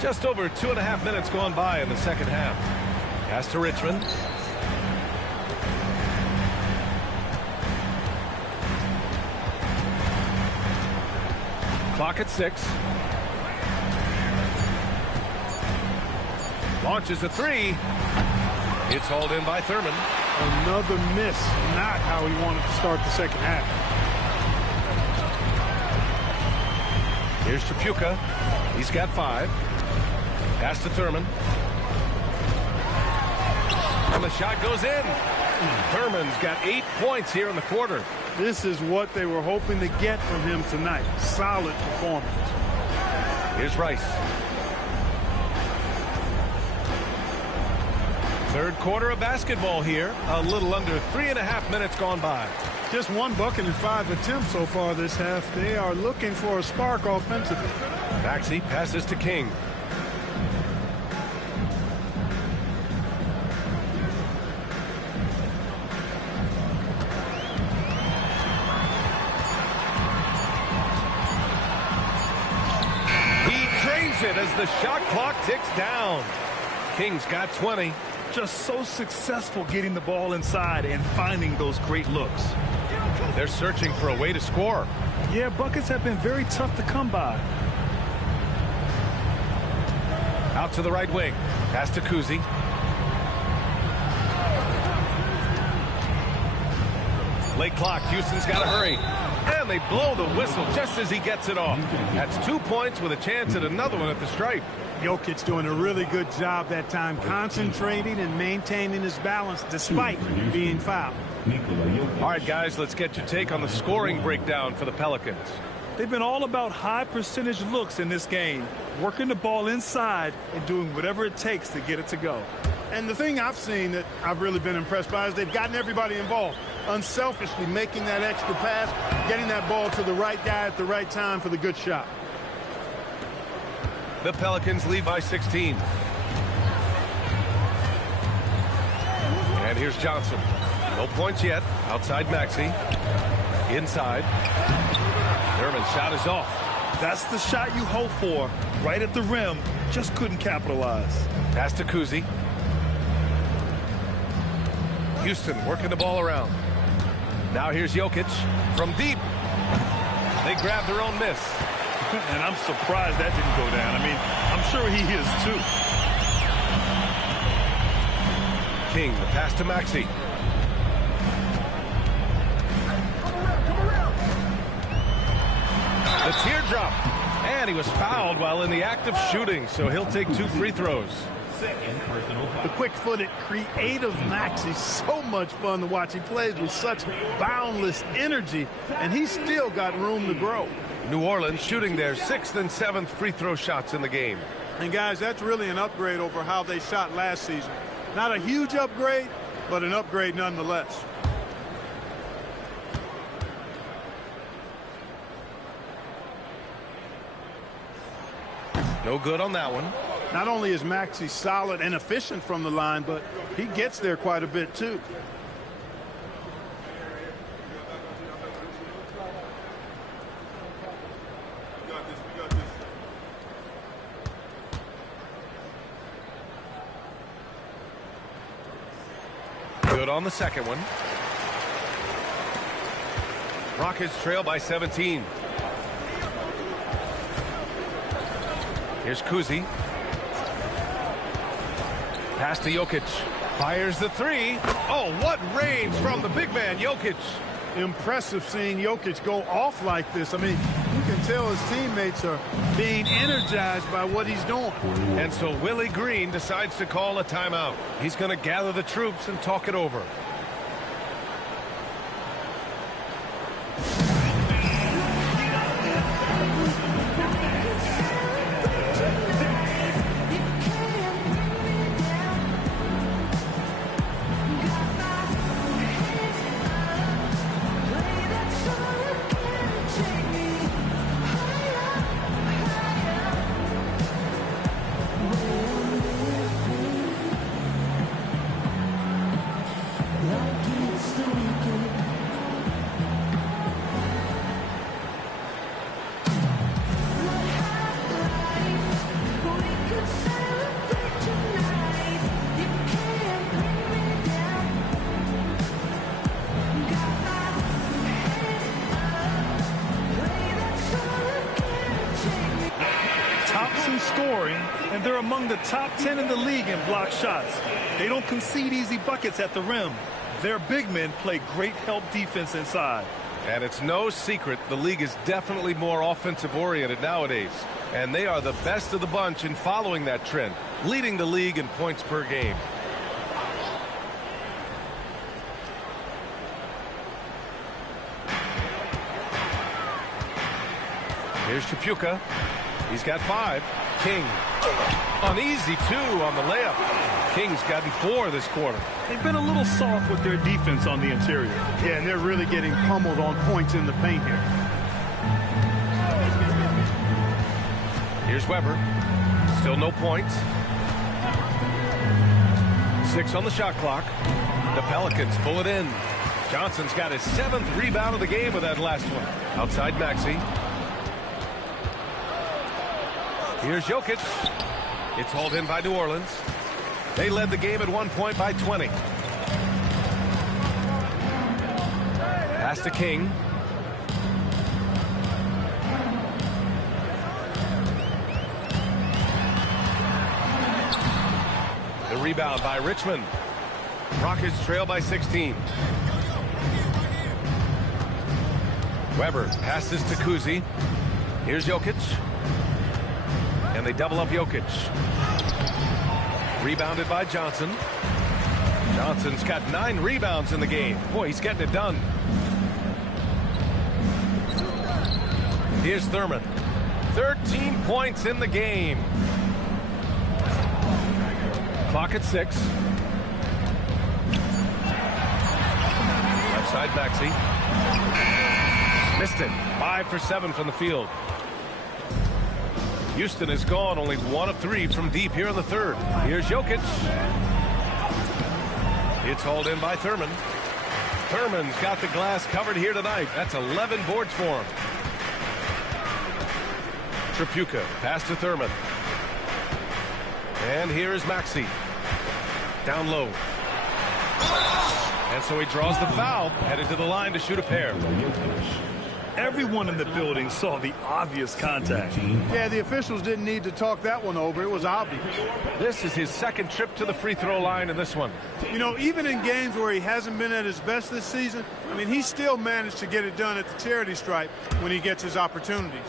Just over 2.5 minutes gone by in the second half. Pass to Richmond. Clock at 6. Launches a 3. It's hauled in by Thurman. Another miss. Not how he wanted to start the second half. Here's Tripucka. He's got 5. Pass to Thurman. And the shot goes in. Thurman's got 8 points here in the quarter. This is what they were hoping to get from him tonight. Solid performance. Here's Rice. Third quarter of basketball here. A little under 3.5 minutes gone by. Just 1 bucket in 5 attempts so far this half. They are looking for a spark offensively. Maxey passes to King. it as the shot clock ticks down. King's got 20. Just so successful getting the ball inside and finding those great looks. They're searching for a way to score. Yeah, buckets have been very tough to come by. Out to the right wing. Pass to Kuzi. Late clock. Houston's got to hurry. And they blow the whistle just as he gets it off. That's 2 points with a chance at another one at the stripe. Jokic doing a really good job that time, concentrating and maintaining his balance despite being fouled. All right, guys, let's get your take on the scoring breakdown for the Pelicans. They've been all about high percentage looks in this game, working the ball inside and doing whatever it takes to get it to go. And the thing I've seen that I've really been impressed by is they've gotten everybody involved, unselfishly making that extra pass, getting that ball to the right guy at the right time for the good shot. The Pelicans lead by 16. And here's Johnson. No points yet. Outside Maxey. Inside. Thurman's shot is off. That's the shot you hope for. Right at the rim. Just couldn't capitalize. Pass to Kuzi. Houston working the ball around. Now here's Jokic from deep. They grab their own miss. And I'm surprised that didn't go down. I mean, I'm sure he is too. King, the pass to Maxey. The teardrop. And he was fouled while in the act of shooting, so he'll take 2 free throws. The quick-footed, creative Maxey, so much fun to watch. He plays with such boundless energy, and he's still got room to grow. New Orleans shooting their 6th and 7th free throw shots in the game. And, guys, that's really an upgrade over how they shot last season. Not a huge upgrade, but an upgrade nonetheless. No good on that one. Not only is Maxey solid and efficient from the line, but he gets there quite a bit, too. Good on the second one. Rockets trail by 17. Here's Kuzi. Pass to Jokic. Fires the three. Oh, what range from the big man, Jokic. Impressive seeing Jokic go off like this. I mean, you can tell his teammates are being energized by what he's doing. And so Willie Green decides to call a timeout. He's going to gather the troops and talk it over. And they're among the top 10 in the league in block shots. They don't concede easy buckets at the rim. Their big men play great help defense inside. And it's no secret the league is definitely more offensive oriented nowadays. And they are the best of the bunch in following that trend, leading the league in points per game. Here's Chapuka. He's got 5. King. An easy 2 on the layup. King's gotten 4 this quarter. They've been a little soft with their defense on the interior. Yeah, and they're really getting pummeled on points in the paint here. Here's Weber. Still no points. 6 on the shot clock. The Pelicans pull it in. Johnson's got his 7th rebound of the game with that last one. Outside Maxey. Here's Jokic. It's hauled in by New Orleans. They led the game at one point by 20. Pass to King. The rebound by Richmond. Rockets trail by 16. Weber passes to Kuzi. Here's Jokic. And they double up Jokic. Rebounded by Johnson. Johnson's got 9 rebounds in the game. Boy, he's getting it done. Here's Thurman. 13 points in the game. Clock at 6. Left side Maxey. Missed it. 5 for 7 from the field. Houston is gone, only 1 of 3 from deep here in the third. Here's Jokic. It's hauled in by Thurman. Thurman's got the glass covered here tonight. That's 11 boards for him. Tripucka, pass to Thurman. And here is Maxey. Down low. And so he draws the foul, headed to the line to shoot a pair. Everyone in the building saw the obvious contact. Yeah, the officials didn't need to talk that one over. It was obvious. This is his second trip to the free throw line in this one. You know, even in games where he hasn't been at his best this season, I mean, he still managed to get it done at the charity stripe when he gets his opportunities.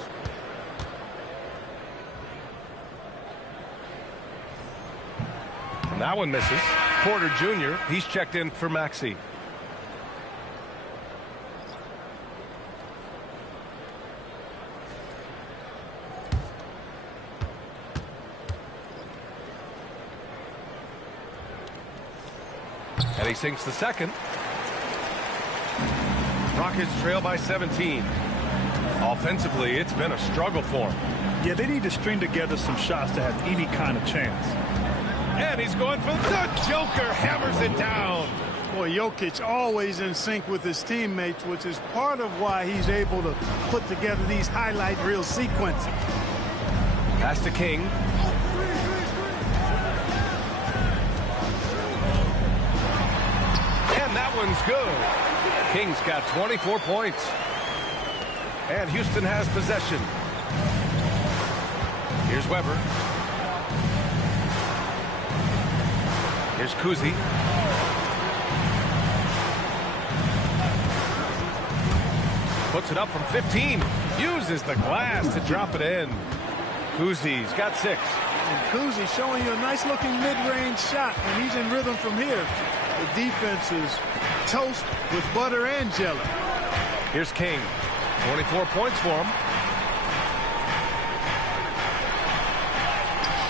And that one misses. Porter Jr., he's checked in for Maxey. And he sinks the second. Rockets trail by 17. Offensively, it's been a struggle for him. Yeah, they need to string together some shots to have any kind of chance. And he's going for the Joker, hammers it down. Boy, Jokic always in sync with his teammates, which is part of why he's able to put together these highlight reel sequences. Pass to King. And that one's good. King's got 24 points. And Houston has possession. Here's Weber. Here's Kuzi. Puts it up from 15. Uses the glass to drop it in. Kuzi's got 6. And Kuzi showing you a nice looking mid-range shot, and he's in rhythm from here. The defense is toast with butter and jelly. Here's King. 24 points for him.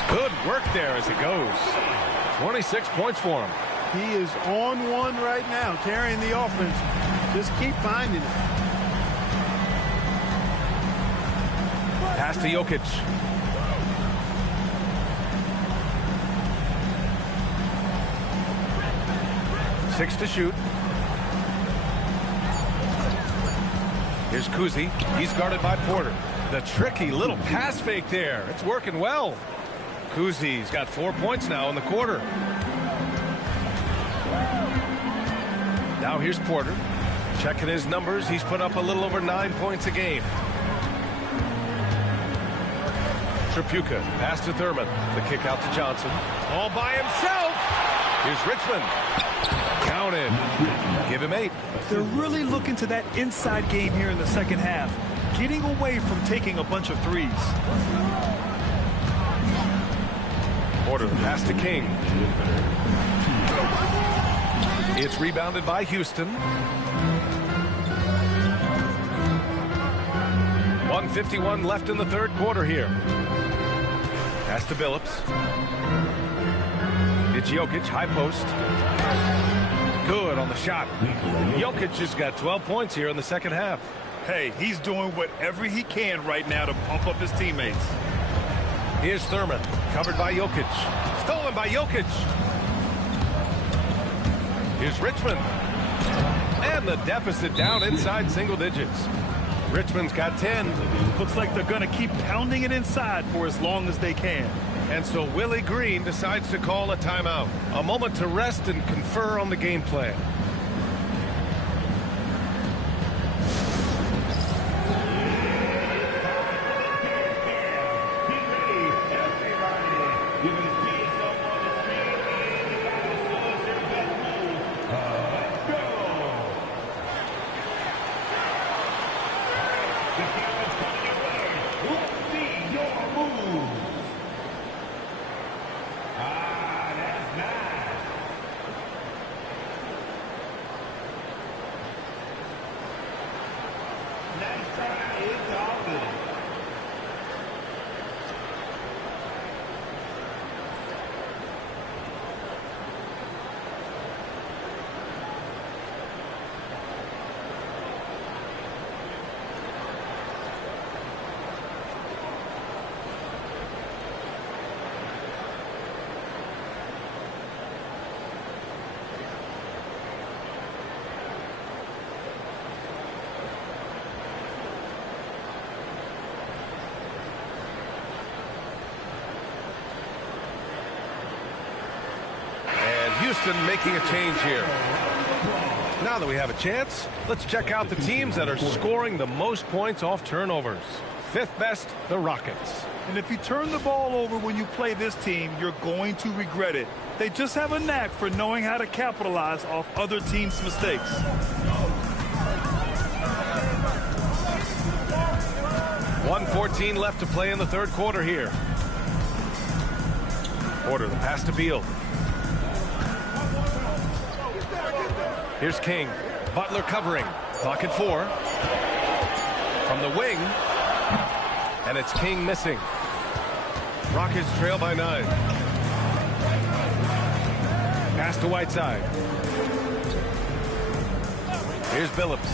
Good work there as it goes. 26 points for him. He is on one right now, carrying the offense. Just keep finding it. Pass to Jokic. Six to shoot. Here's Kuzi. He's guarded by Porter. The tricky little pass fake there. It's working well. Kuzi's got 4 points now in the quarter. Now here's Porter. Checking his numbers. He's put up a little over 9 points a game. Tripucka. Pass to Thurman. The kick out to Johnson. All by himself. Here's Richmond. Counted. Give him 8. They're really looking to that inside game here in the second half, getting away from taking a bunch of threes. Porter, pass to King. It's rebounded by Houston. 1:51 left in the third quarter here. Pass to Billups. It's Jokic, high post. Good on the shot. Jokic has got 12 points here in the second half. Hey, he's doing whatever he can right now to pump up his teammates. Here's Thurman, covered by Jokic. Stolen by Jokic. Here's Richmond. And the deficit down inside single digits. Richmond's got 10. Looks like they're going to keep pounding it inside for as long as they can. And so Willie Green decides to call a timeout. A moment to rest and confer on the game plan. Houston making a change here. Now that we have a chance, let's check out the teams that are scoring the most points off turnovers. Fifth best, the Rockets. And if you turn the ball over when you play this team, you're going to regret it. They just have a knack for knowing how to capitalize off other teams' mistakes. .114 left to play in the third quarter here. Porter, the pass to Beal. Here's King. Butler covering. Clock at 4. From the wing. And it's King missing. Rockets trail by 9. Pass to Whiteside. Here's Billups.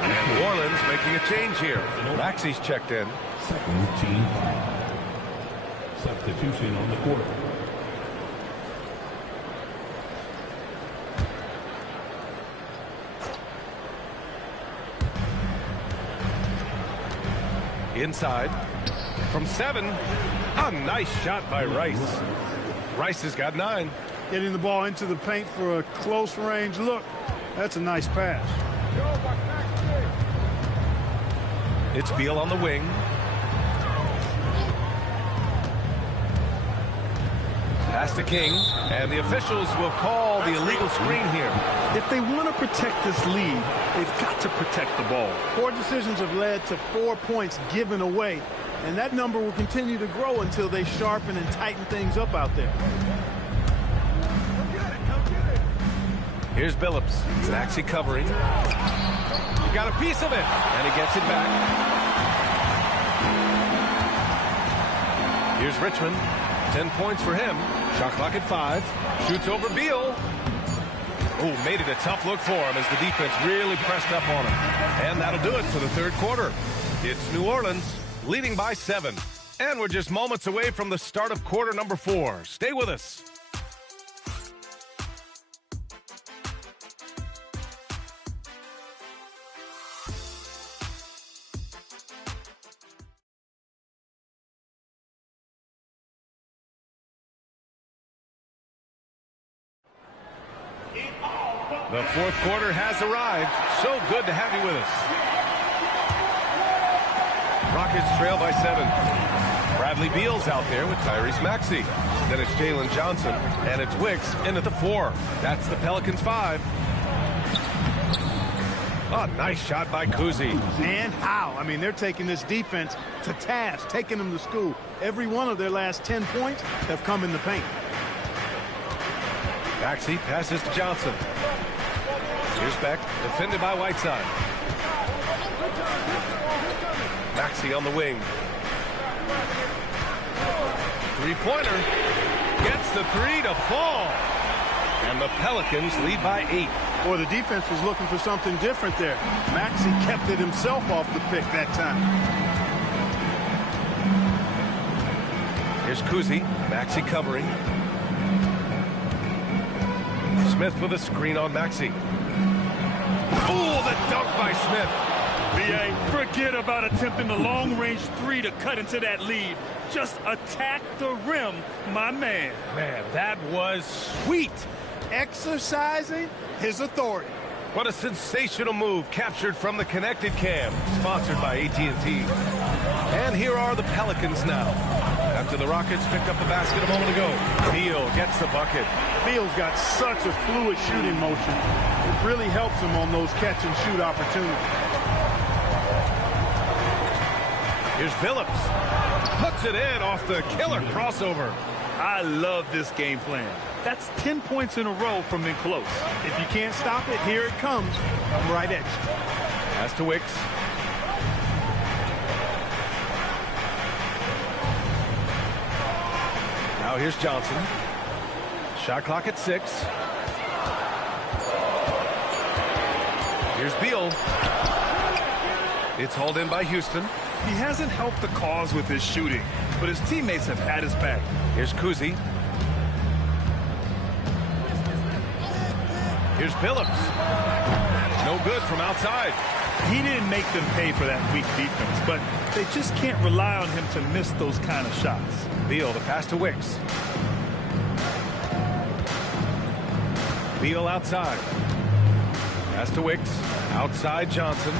And New Orleans making a change here. Maxi's checked in. Second team foul. Substitution on the court. Inside. From 7. A nice shot by Rice. Rice has got 9. Getting the ball into the paint for a close range look. That's a nice pass. It's Beal on the wing. Pass to King, and the officials will call the illegal screen here. If they want to protect this lead, they've got to protect the ball. Poor decisions have led to 4 points given away, and that number will continue to grow until they sharpen and tighten things up out there. Here's Billups. Maxey covering. He got a piece of it, and he gets it back. Here's Richmond. 10 points for him. Shot clock at 5. Shoots over Beal. Oh, made it a tough look for him as the defense really pressed up on him. And that'll do it for the third quarter. It's New Orleans leading by 7. And we're just moments away from the start of quarter number 4. Stay with us. The fourth quarter has arrived. So good to have you with us. Rockets trail by 7. Bradley Beal's out there with Tyrese Maxey. Then it's Jalen Johnson, and it's Wicks in at the 4. That's the Pelicans 5. Oh, nice shot by Kuzi. And how? I mean, they're taking this defense to task, taking them to school. Every one of their last 10 points have come in the paint. Maxey passes to Johnson. Here's Beck, defended by Whiteside. Maxey on the wing. Three-pointer. Gets the 3 to fall. And the Pelicans lead by 8. Boy, the defense was looking for something different there. Maxey kept it himself off the pick that time. Here's Kuzi. Maxey covering. Smith with a screen on Maxey. Ooh, dunk by Smith. BA, forget about attempting the long-range three to cut into that lead. Just attack the rim, my man. Man, that was sweet. Exercising his authority. What a sensational move captured from the connected cam, sponsored by AT&T. And here are the Pelicans now. After the Rockets picked up the basket a moment ago, Beal gets the bucket. Beal's got such a fluid shooting motion. It really helps him on those catch-and-shoot opportunities. Here's Phillips. Puts it in off the killer crossover. I love this game plan. That's 10 points in a row from in close. If you can't stop it, here it comes. I'm right at you. Pass to Wicks. Now here's Johnson. Shot clock at 6. Here's Beal. It's hauled in by Houston. He hasn't helped the cause with his shooting, but his teammates have had his back. Here's Kuzi. Here's Phillips. No good from outside. He didn't make them pay for that weak defense, but they just can't rely on him to miss those kind of shots. Beal, the pass to Wicks. Beal outside. Pass to Wicks. Outside Johnson.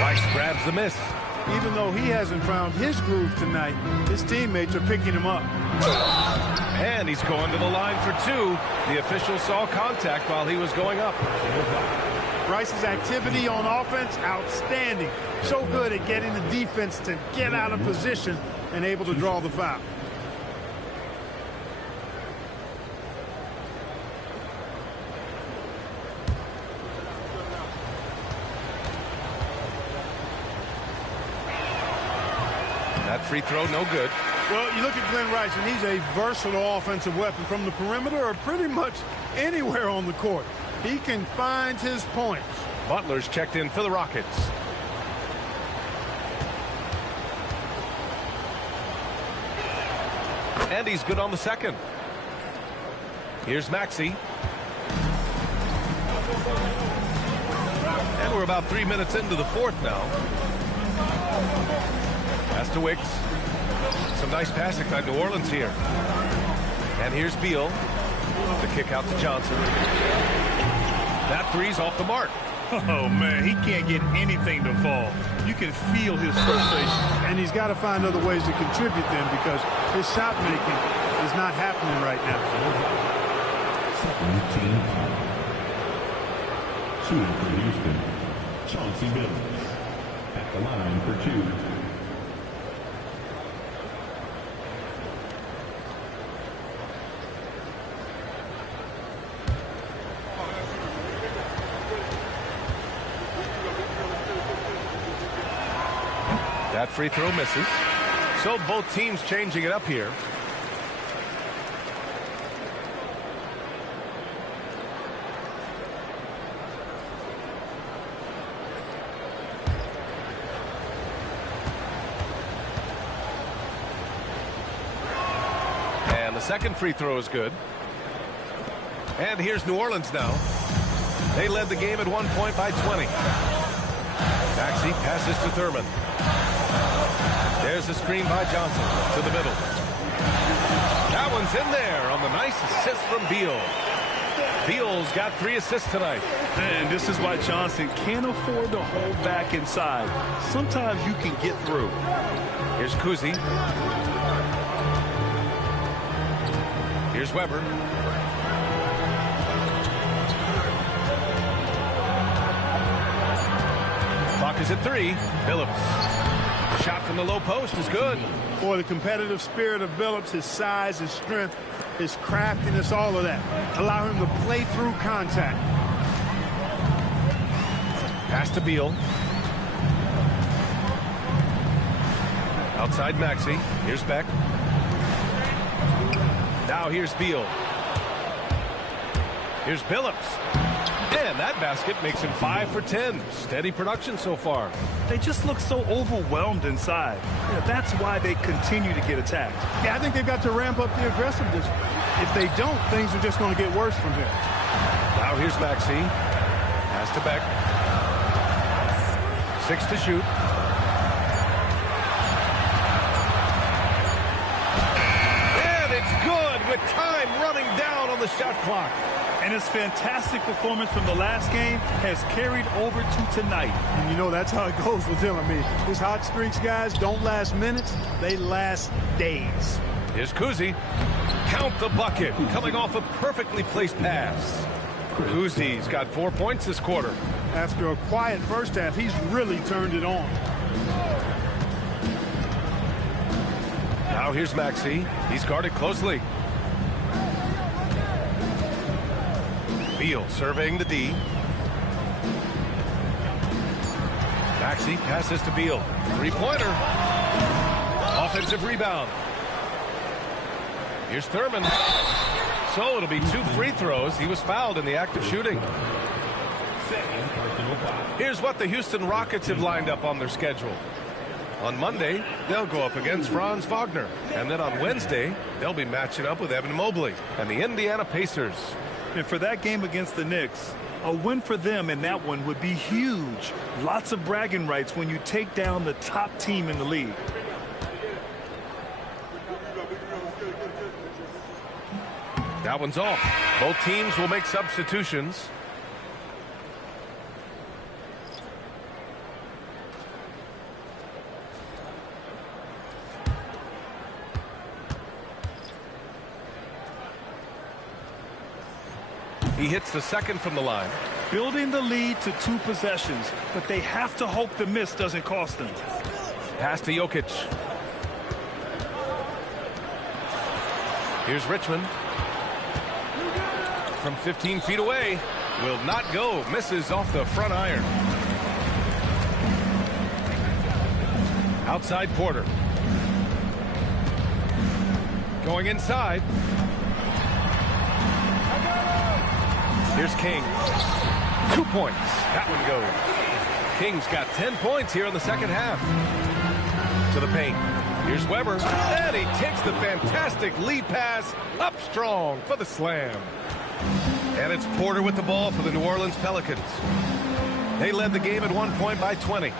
Rice grabs the miss. Even though he hasn't found his groove tonight, his teammates are picking him up. And he's going to the line for 2. The official saw contact while he was going up. Rice's activity on offense, outstanding. So good at getting the defense to get out of position and able to draw the foul. That free throw, no good. Well, you look at Glenn Rice, and he's a versatile offensive weapon from the perimeter or pretty much anywhere on the court. He can find his points. Butler's checked in for the Rockets. And he's good on the second. Here's Maxey. And we're about 3 minutes into the fourth now. Pass to Wicks. Some nice passing by New Orleans here. And here's Beal. The kick out to Johnson. That three's off the mark. Oh, man, he can't get anything to fall. You can feel his frustration. And he's got to find other ways to contribute then because his shot making is not happening right now. Second team foul. Shooting for Houston, Chauncey Billups. At the line for 2. That free throw misses. So both teams changing it up here. And the second free throw is good. And here's New Orleans now. They led the game at 1 point by 20. Maxey passes to Thurman. There's a screen by Johnson to the middle. That one's in there on the nice assist from Beal. Beal's got 3 assists tonight. And this is why Johnson can't afford to hold back inside. Sometimes you can get through. Here's Kuzi. Here's Weber. Clock is at 3. Billups. Shot from the low post is good. Boy, the competitive spirit of Billups, his size, his strength, his craftiness, all of that. Allow him to play through contact. Pass to Beal. Outside Maxey. Here's Beck. Now here's Beal. Here's Billups. And that basket makes him 5 for 10. Steady production so far. They just look so overwhelmed inside. Yeah, that's why they continue to get attacked. Yeah, I think they've got to ramp up the aggressiveness. If they don't, things are just going to get worse from here. Now here's Maxey. Pass to Beck. 6 to shoot. And it's good with time running down on the shot clock. And his fantastic performance from the last game has carried over to tonight. And you know, that's how it goes with him. I mean, his hot streaks, guys, don't last minutes. They last days. Here's Kuzi. Count the bucket. Coming off a perfectly placed pass. Kuzi's got 4 points this quarter. After a quiet first half, he's really turned it on. Now here's Maxey. He's guarded closely. Beal surveying the D. Maxey passes to Beal. Three-pointer. Offensive rebound. Here's Thurman. So it'll be 2 free throws. He was fouled in the act of shooting. Here's what the Houston Rockets have lined up on their schedule. On Monday, they'll go up against Franz Wagner. And then on Wednesday, they'll be matching up with Evan Mobley and the Indiana Pacers. And for that game against the Knicks, a win for them in that one would be huge. Lots of bragging rights when you take down the top team in the league. That one's off. Both teams will make substitutions. He hits the second from the line. Building the lead to 2 possessions, but they have to hope the miss doesn't cost them. Pass to Jokic. Here's Richmond. From 15 feet away. Will not go. Misses off the front iron. Outside Porter. Going inside. Here's King. 2 points. That one goes. King's got 10 points here in the second half. To the paint. Here's Weber. And he takes the fantastic lead pass up strong for the slam. And it's Porter with the ball for the New Orleans Pelicans. They led the game at 1 point by 20.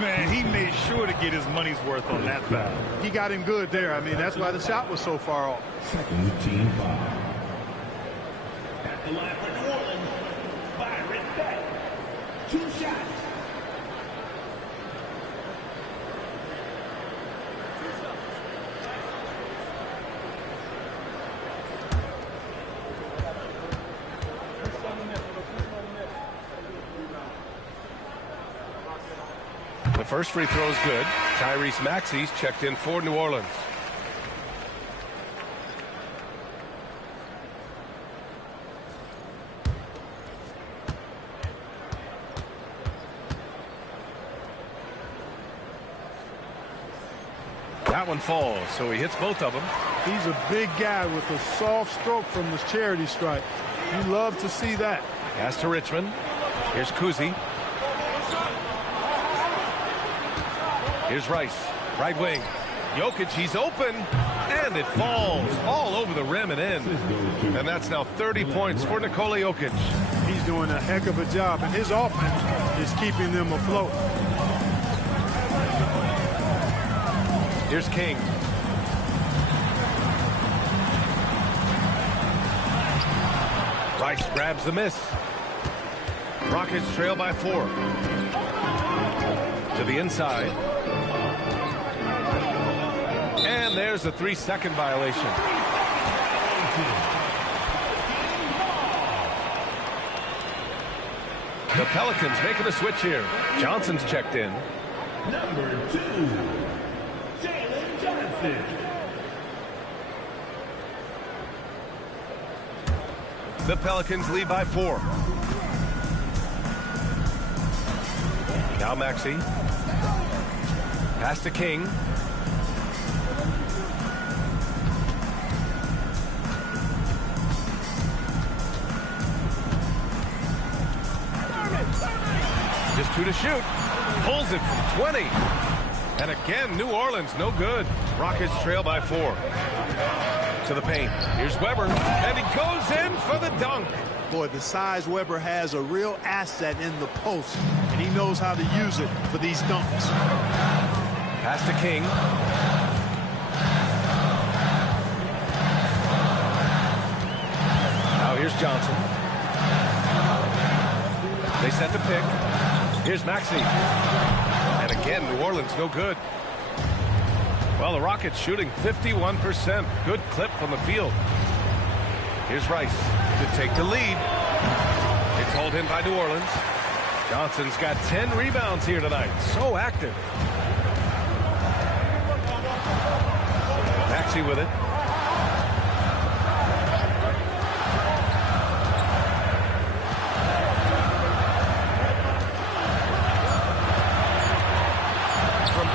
Man, he made sure to get his money's worth on that foul. He got him good there. I mean, that's why the shot was so far off. Second team foul. At the line for New Orleans, Byron Beck. 2 shots. The first free throw is good. Tyrese Maxey's checked in for New Orleans. That one falls, so he hits both of them. He's a big guy with a soft stroke from the charity stripe. You love to see that. Pass to Richmond. Here's Kuzi. Here's Rice, right wing. Jokic, he's open, and it falls all over the rim and in. And that's now 30 points for Nikola Jokic. He's doing a heck of a job, and his offense is keeping them afloat. Here's King. Rice grabs the miss. Rockets trail by 4. To the inside. And there's a 3-second violation. The Pelicans making a switch here. Johnson's checked in. Number 2, Jalen Johnson. The Pelicans lead by 4. Now Maxey. Pass to King. Just 2 to shoot. Pulls it from 20. And again, New Orleans, no good. Rockets trail by 4. To the paint. Here's Weber, and he goes in for the dunk. Boy, the size Weber has a real asset in the post, and he knows how to use it for these dunks. Pass to King. Now here's Johnson. They set the pick. Here's Maxey. And again, New Orleans, no good. Well, the Rockets shooting 51%. Good clip from the field. Here's Rice to take the lead. It's hauled in by New Orleans. Johnson's got 10 rebounds here tonight. So active. Maxey with it.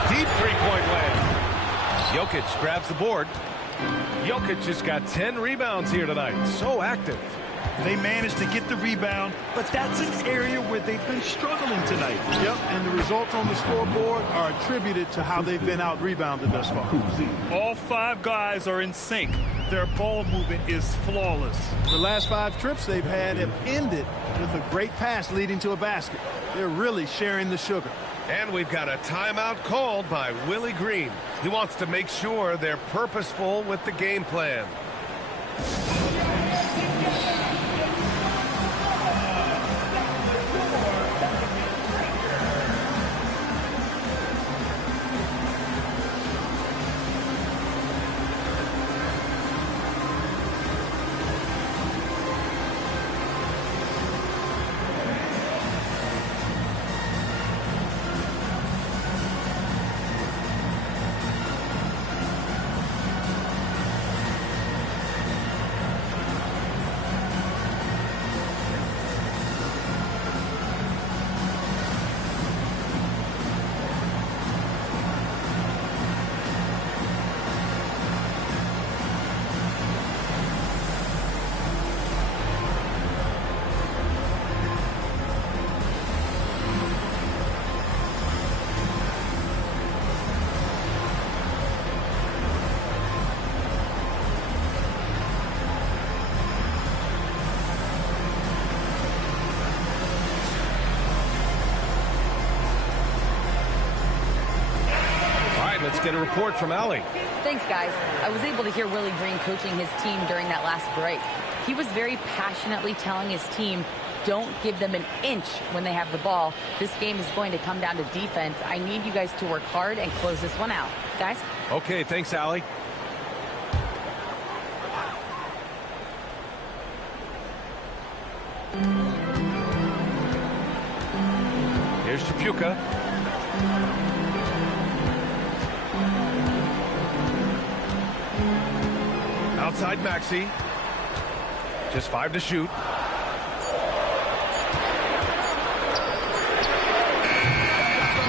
Deep three-point land. Jokic grabs the board. Jokic has got 10 rebounds here tonight. So active. They managed to get the rebound, but that's an area where they've been struggling tonight. Yep, and the results on the scoreboard are attributed to how they've been out-rebounded thus far. All 5 guys are in sync. Their ball movement is flawless. The last 5 trips they've had have ended with a great pass leading to a basket. They're really sharing the sugar. And we've got a timeout called by Willie Green. He wants to make sure they're purposeful with the game plan. Let's get a report from Allie. Thanks, guys. I was able to hear Willie Green coaching his team during that last break. He was very passionately telling his team, don't give them an inch when they have the ball. This game is going to come down to defense. I need you guys to work hard and close this one out. Guys? Okay, thanks, Allie. Here's Chapuka. Outside Maxey. Just 5 to shoot.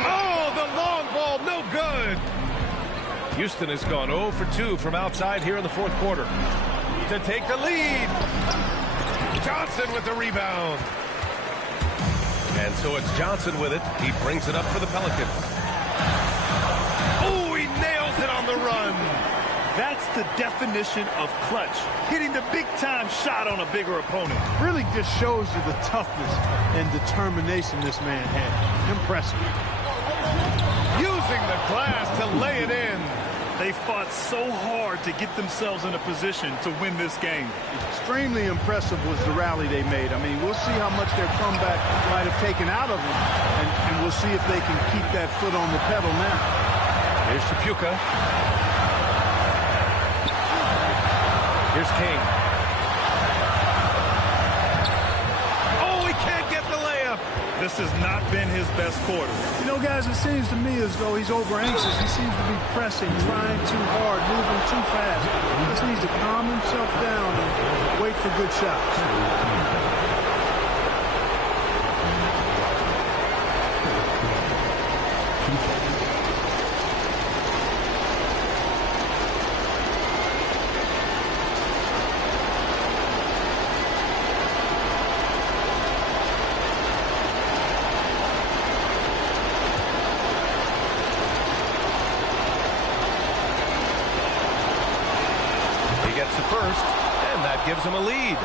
Oh, the long ball, no good. Houston has gone 0 for 2 from outside here in the 4th quarter. To take the lead. Johnson with the rebound. And so it's Johnson with it. He brings it up for the Pelicans. Oh, he nails it on the run. That's the definition of clutch. Hitting the big-time shot on a bigger opponent. Really just shows you the toughness and determination this man had. Impressive. Using the glass to lay it in. They fought so hard to get themselves in a position to win this game. Extremely impressive was the rally they made. I mean, we'll see how much their comeback might have taken out of them, and we'll see if they can keep that foot on the pedal now. Here's Chapuka. Here's King. Oh, he can't get the layup. This has not been his best quarter. You know, guys, it seems to me as though he's over-anxious. He seems to be pressing, trying too hard, moving too fast. He just needs to calm himself down and wait for good shots. him a lead.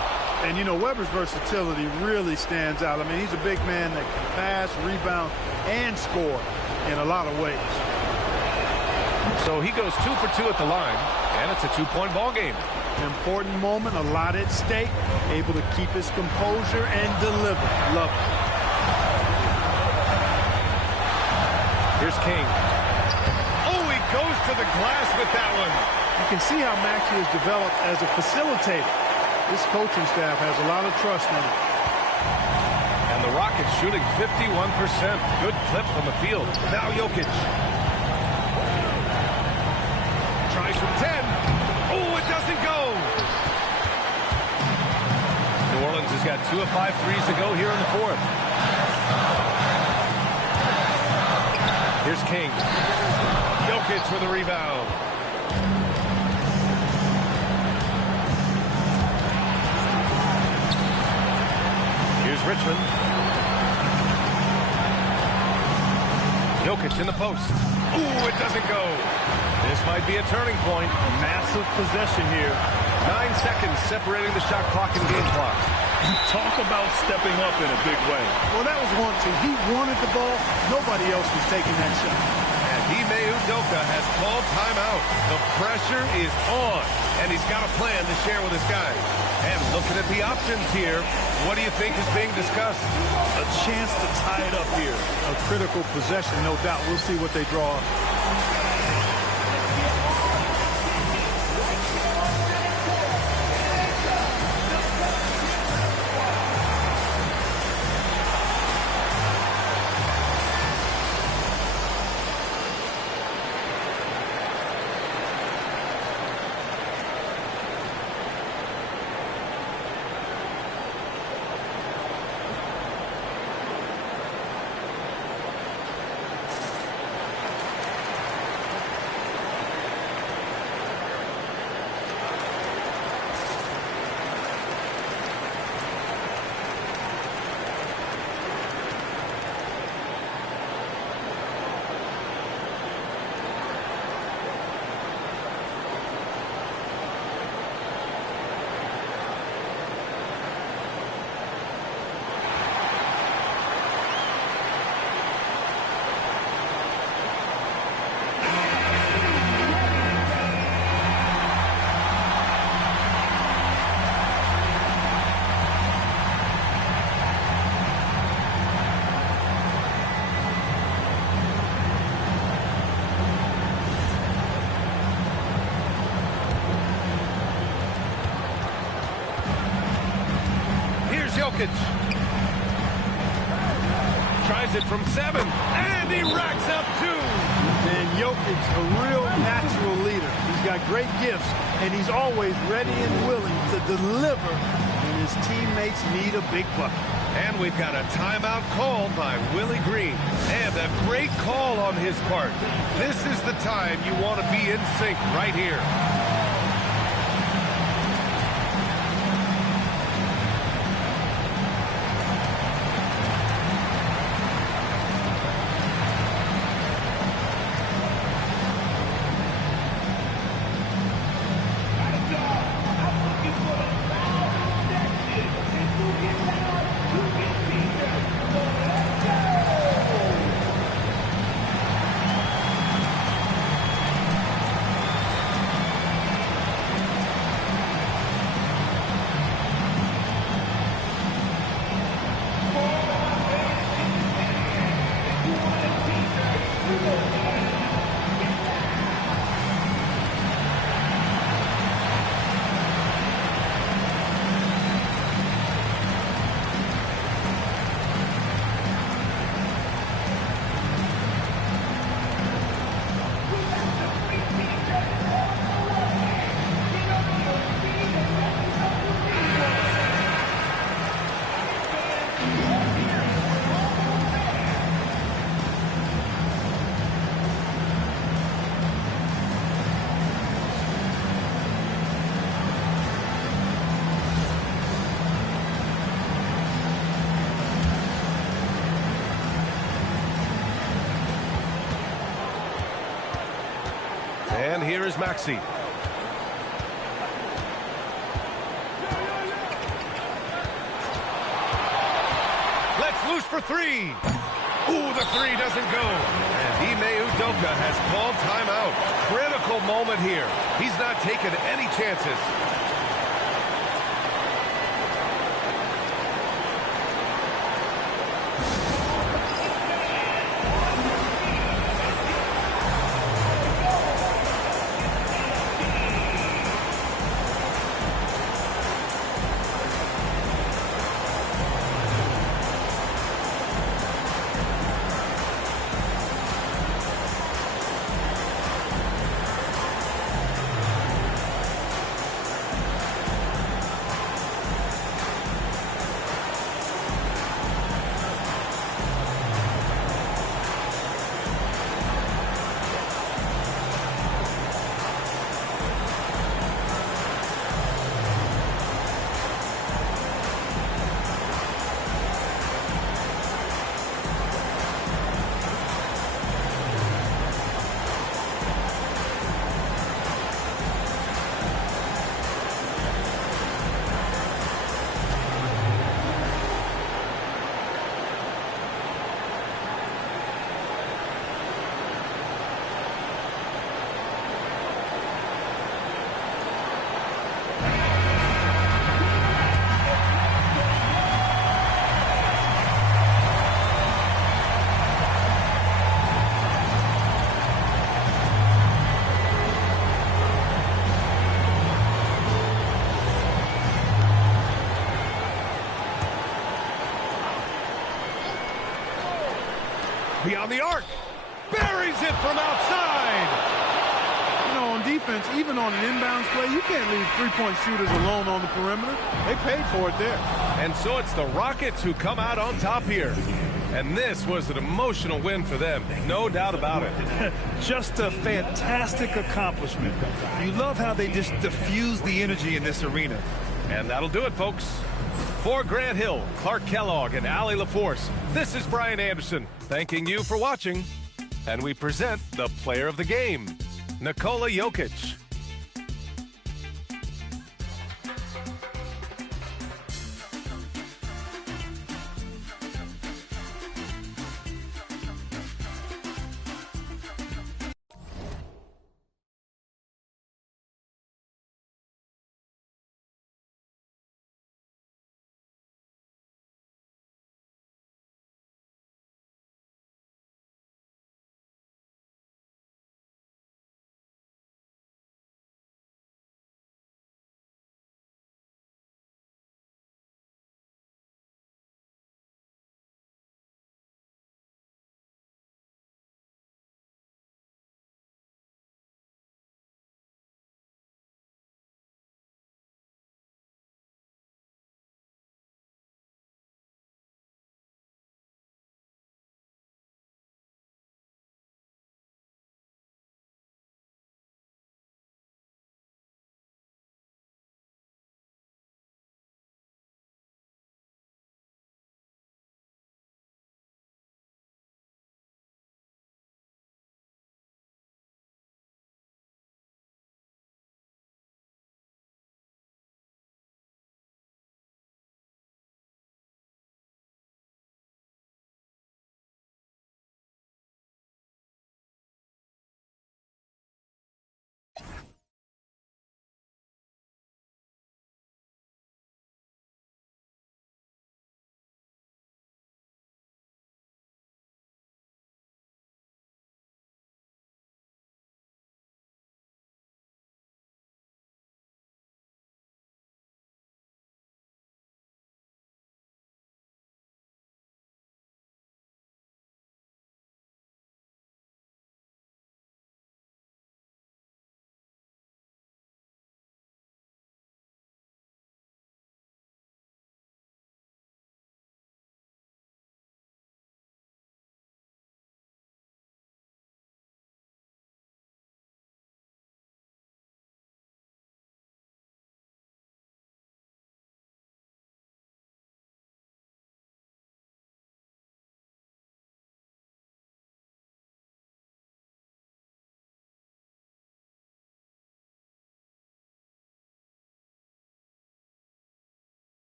And, you know, Webber's versatility really stands out. I mean, he's a big man that can pass, rebound, and score in a lot of ways. So he goes 2 for 2 at the line, and it's a 2-point ball game. Important moment, a lot at stake, able to keep his composure and deliver. Love it. Here's King. Oh, he goes to the glass with that one. You can see how Maxey has developed as a facilitator. This coaching staff has a lot of trust in him. And the Rockets shooting 51%. Good clip from the field. Now Jokic. Tries from 10. Oh, it doesn't go. New Orleans has got 2 of 5 threes to go here in the fourth. Here's King. Jokic for the rebound. Here's Richmond. Jokic in the post. Ooh, it doesn't go. This might be a turning point. Massive possession here. 9 seconds separating the shot clock and game clock. Talk about stepping up in a big way. Well, that was one thing. He wanted the ball. Nobody else was taking that shot. And Ime Udoka has called timeout. The pressure is on, and he's got a plan to share with his guys. And looking at the options here, what do you think is being discussed? A chance to tie it up here. A critical possession, no doubt. We'll see what they draw up. Jokic. Tries it from 7, and he racks up 2. And Jokic, a real natural leader. He's got great gifts, and he's always ready and willing to deliver when his teammates need a big bucket. And we've got a timeout called by Willie Green. And a great call on his part. This is the time you want to be in sync right here. And here is Maxey. for three. Ooh, the three doesn't go. And Ime Udoka has called timeout. Critical moment here. He's not taking any chances. Beyond the arc. Buries it from outside. You know, on defense, even on an inbounds play, you can't leave three-point shooters alone on the perimeter. They paid for it there. And so it's the Rockets who come out on top here. And this was an emotional win for them, no doubt about it. Just a fantastic accomplishment. You love how they just diffuse the energy in this arena. And that'll do it, folks. For Grant Hill, Clark Kellogg, and Allie LaForce, this is Brian Anderson, thanking you for watching. And we present the player of the game, Nikola Jokic.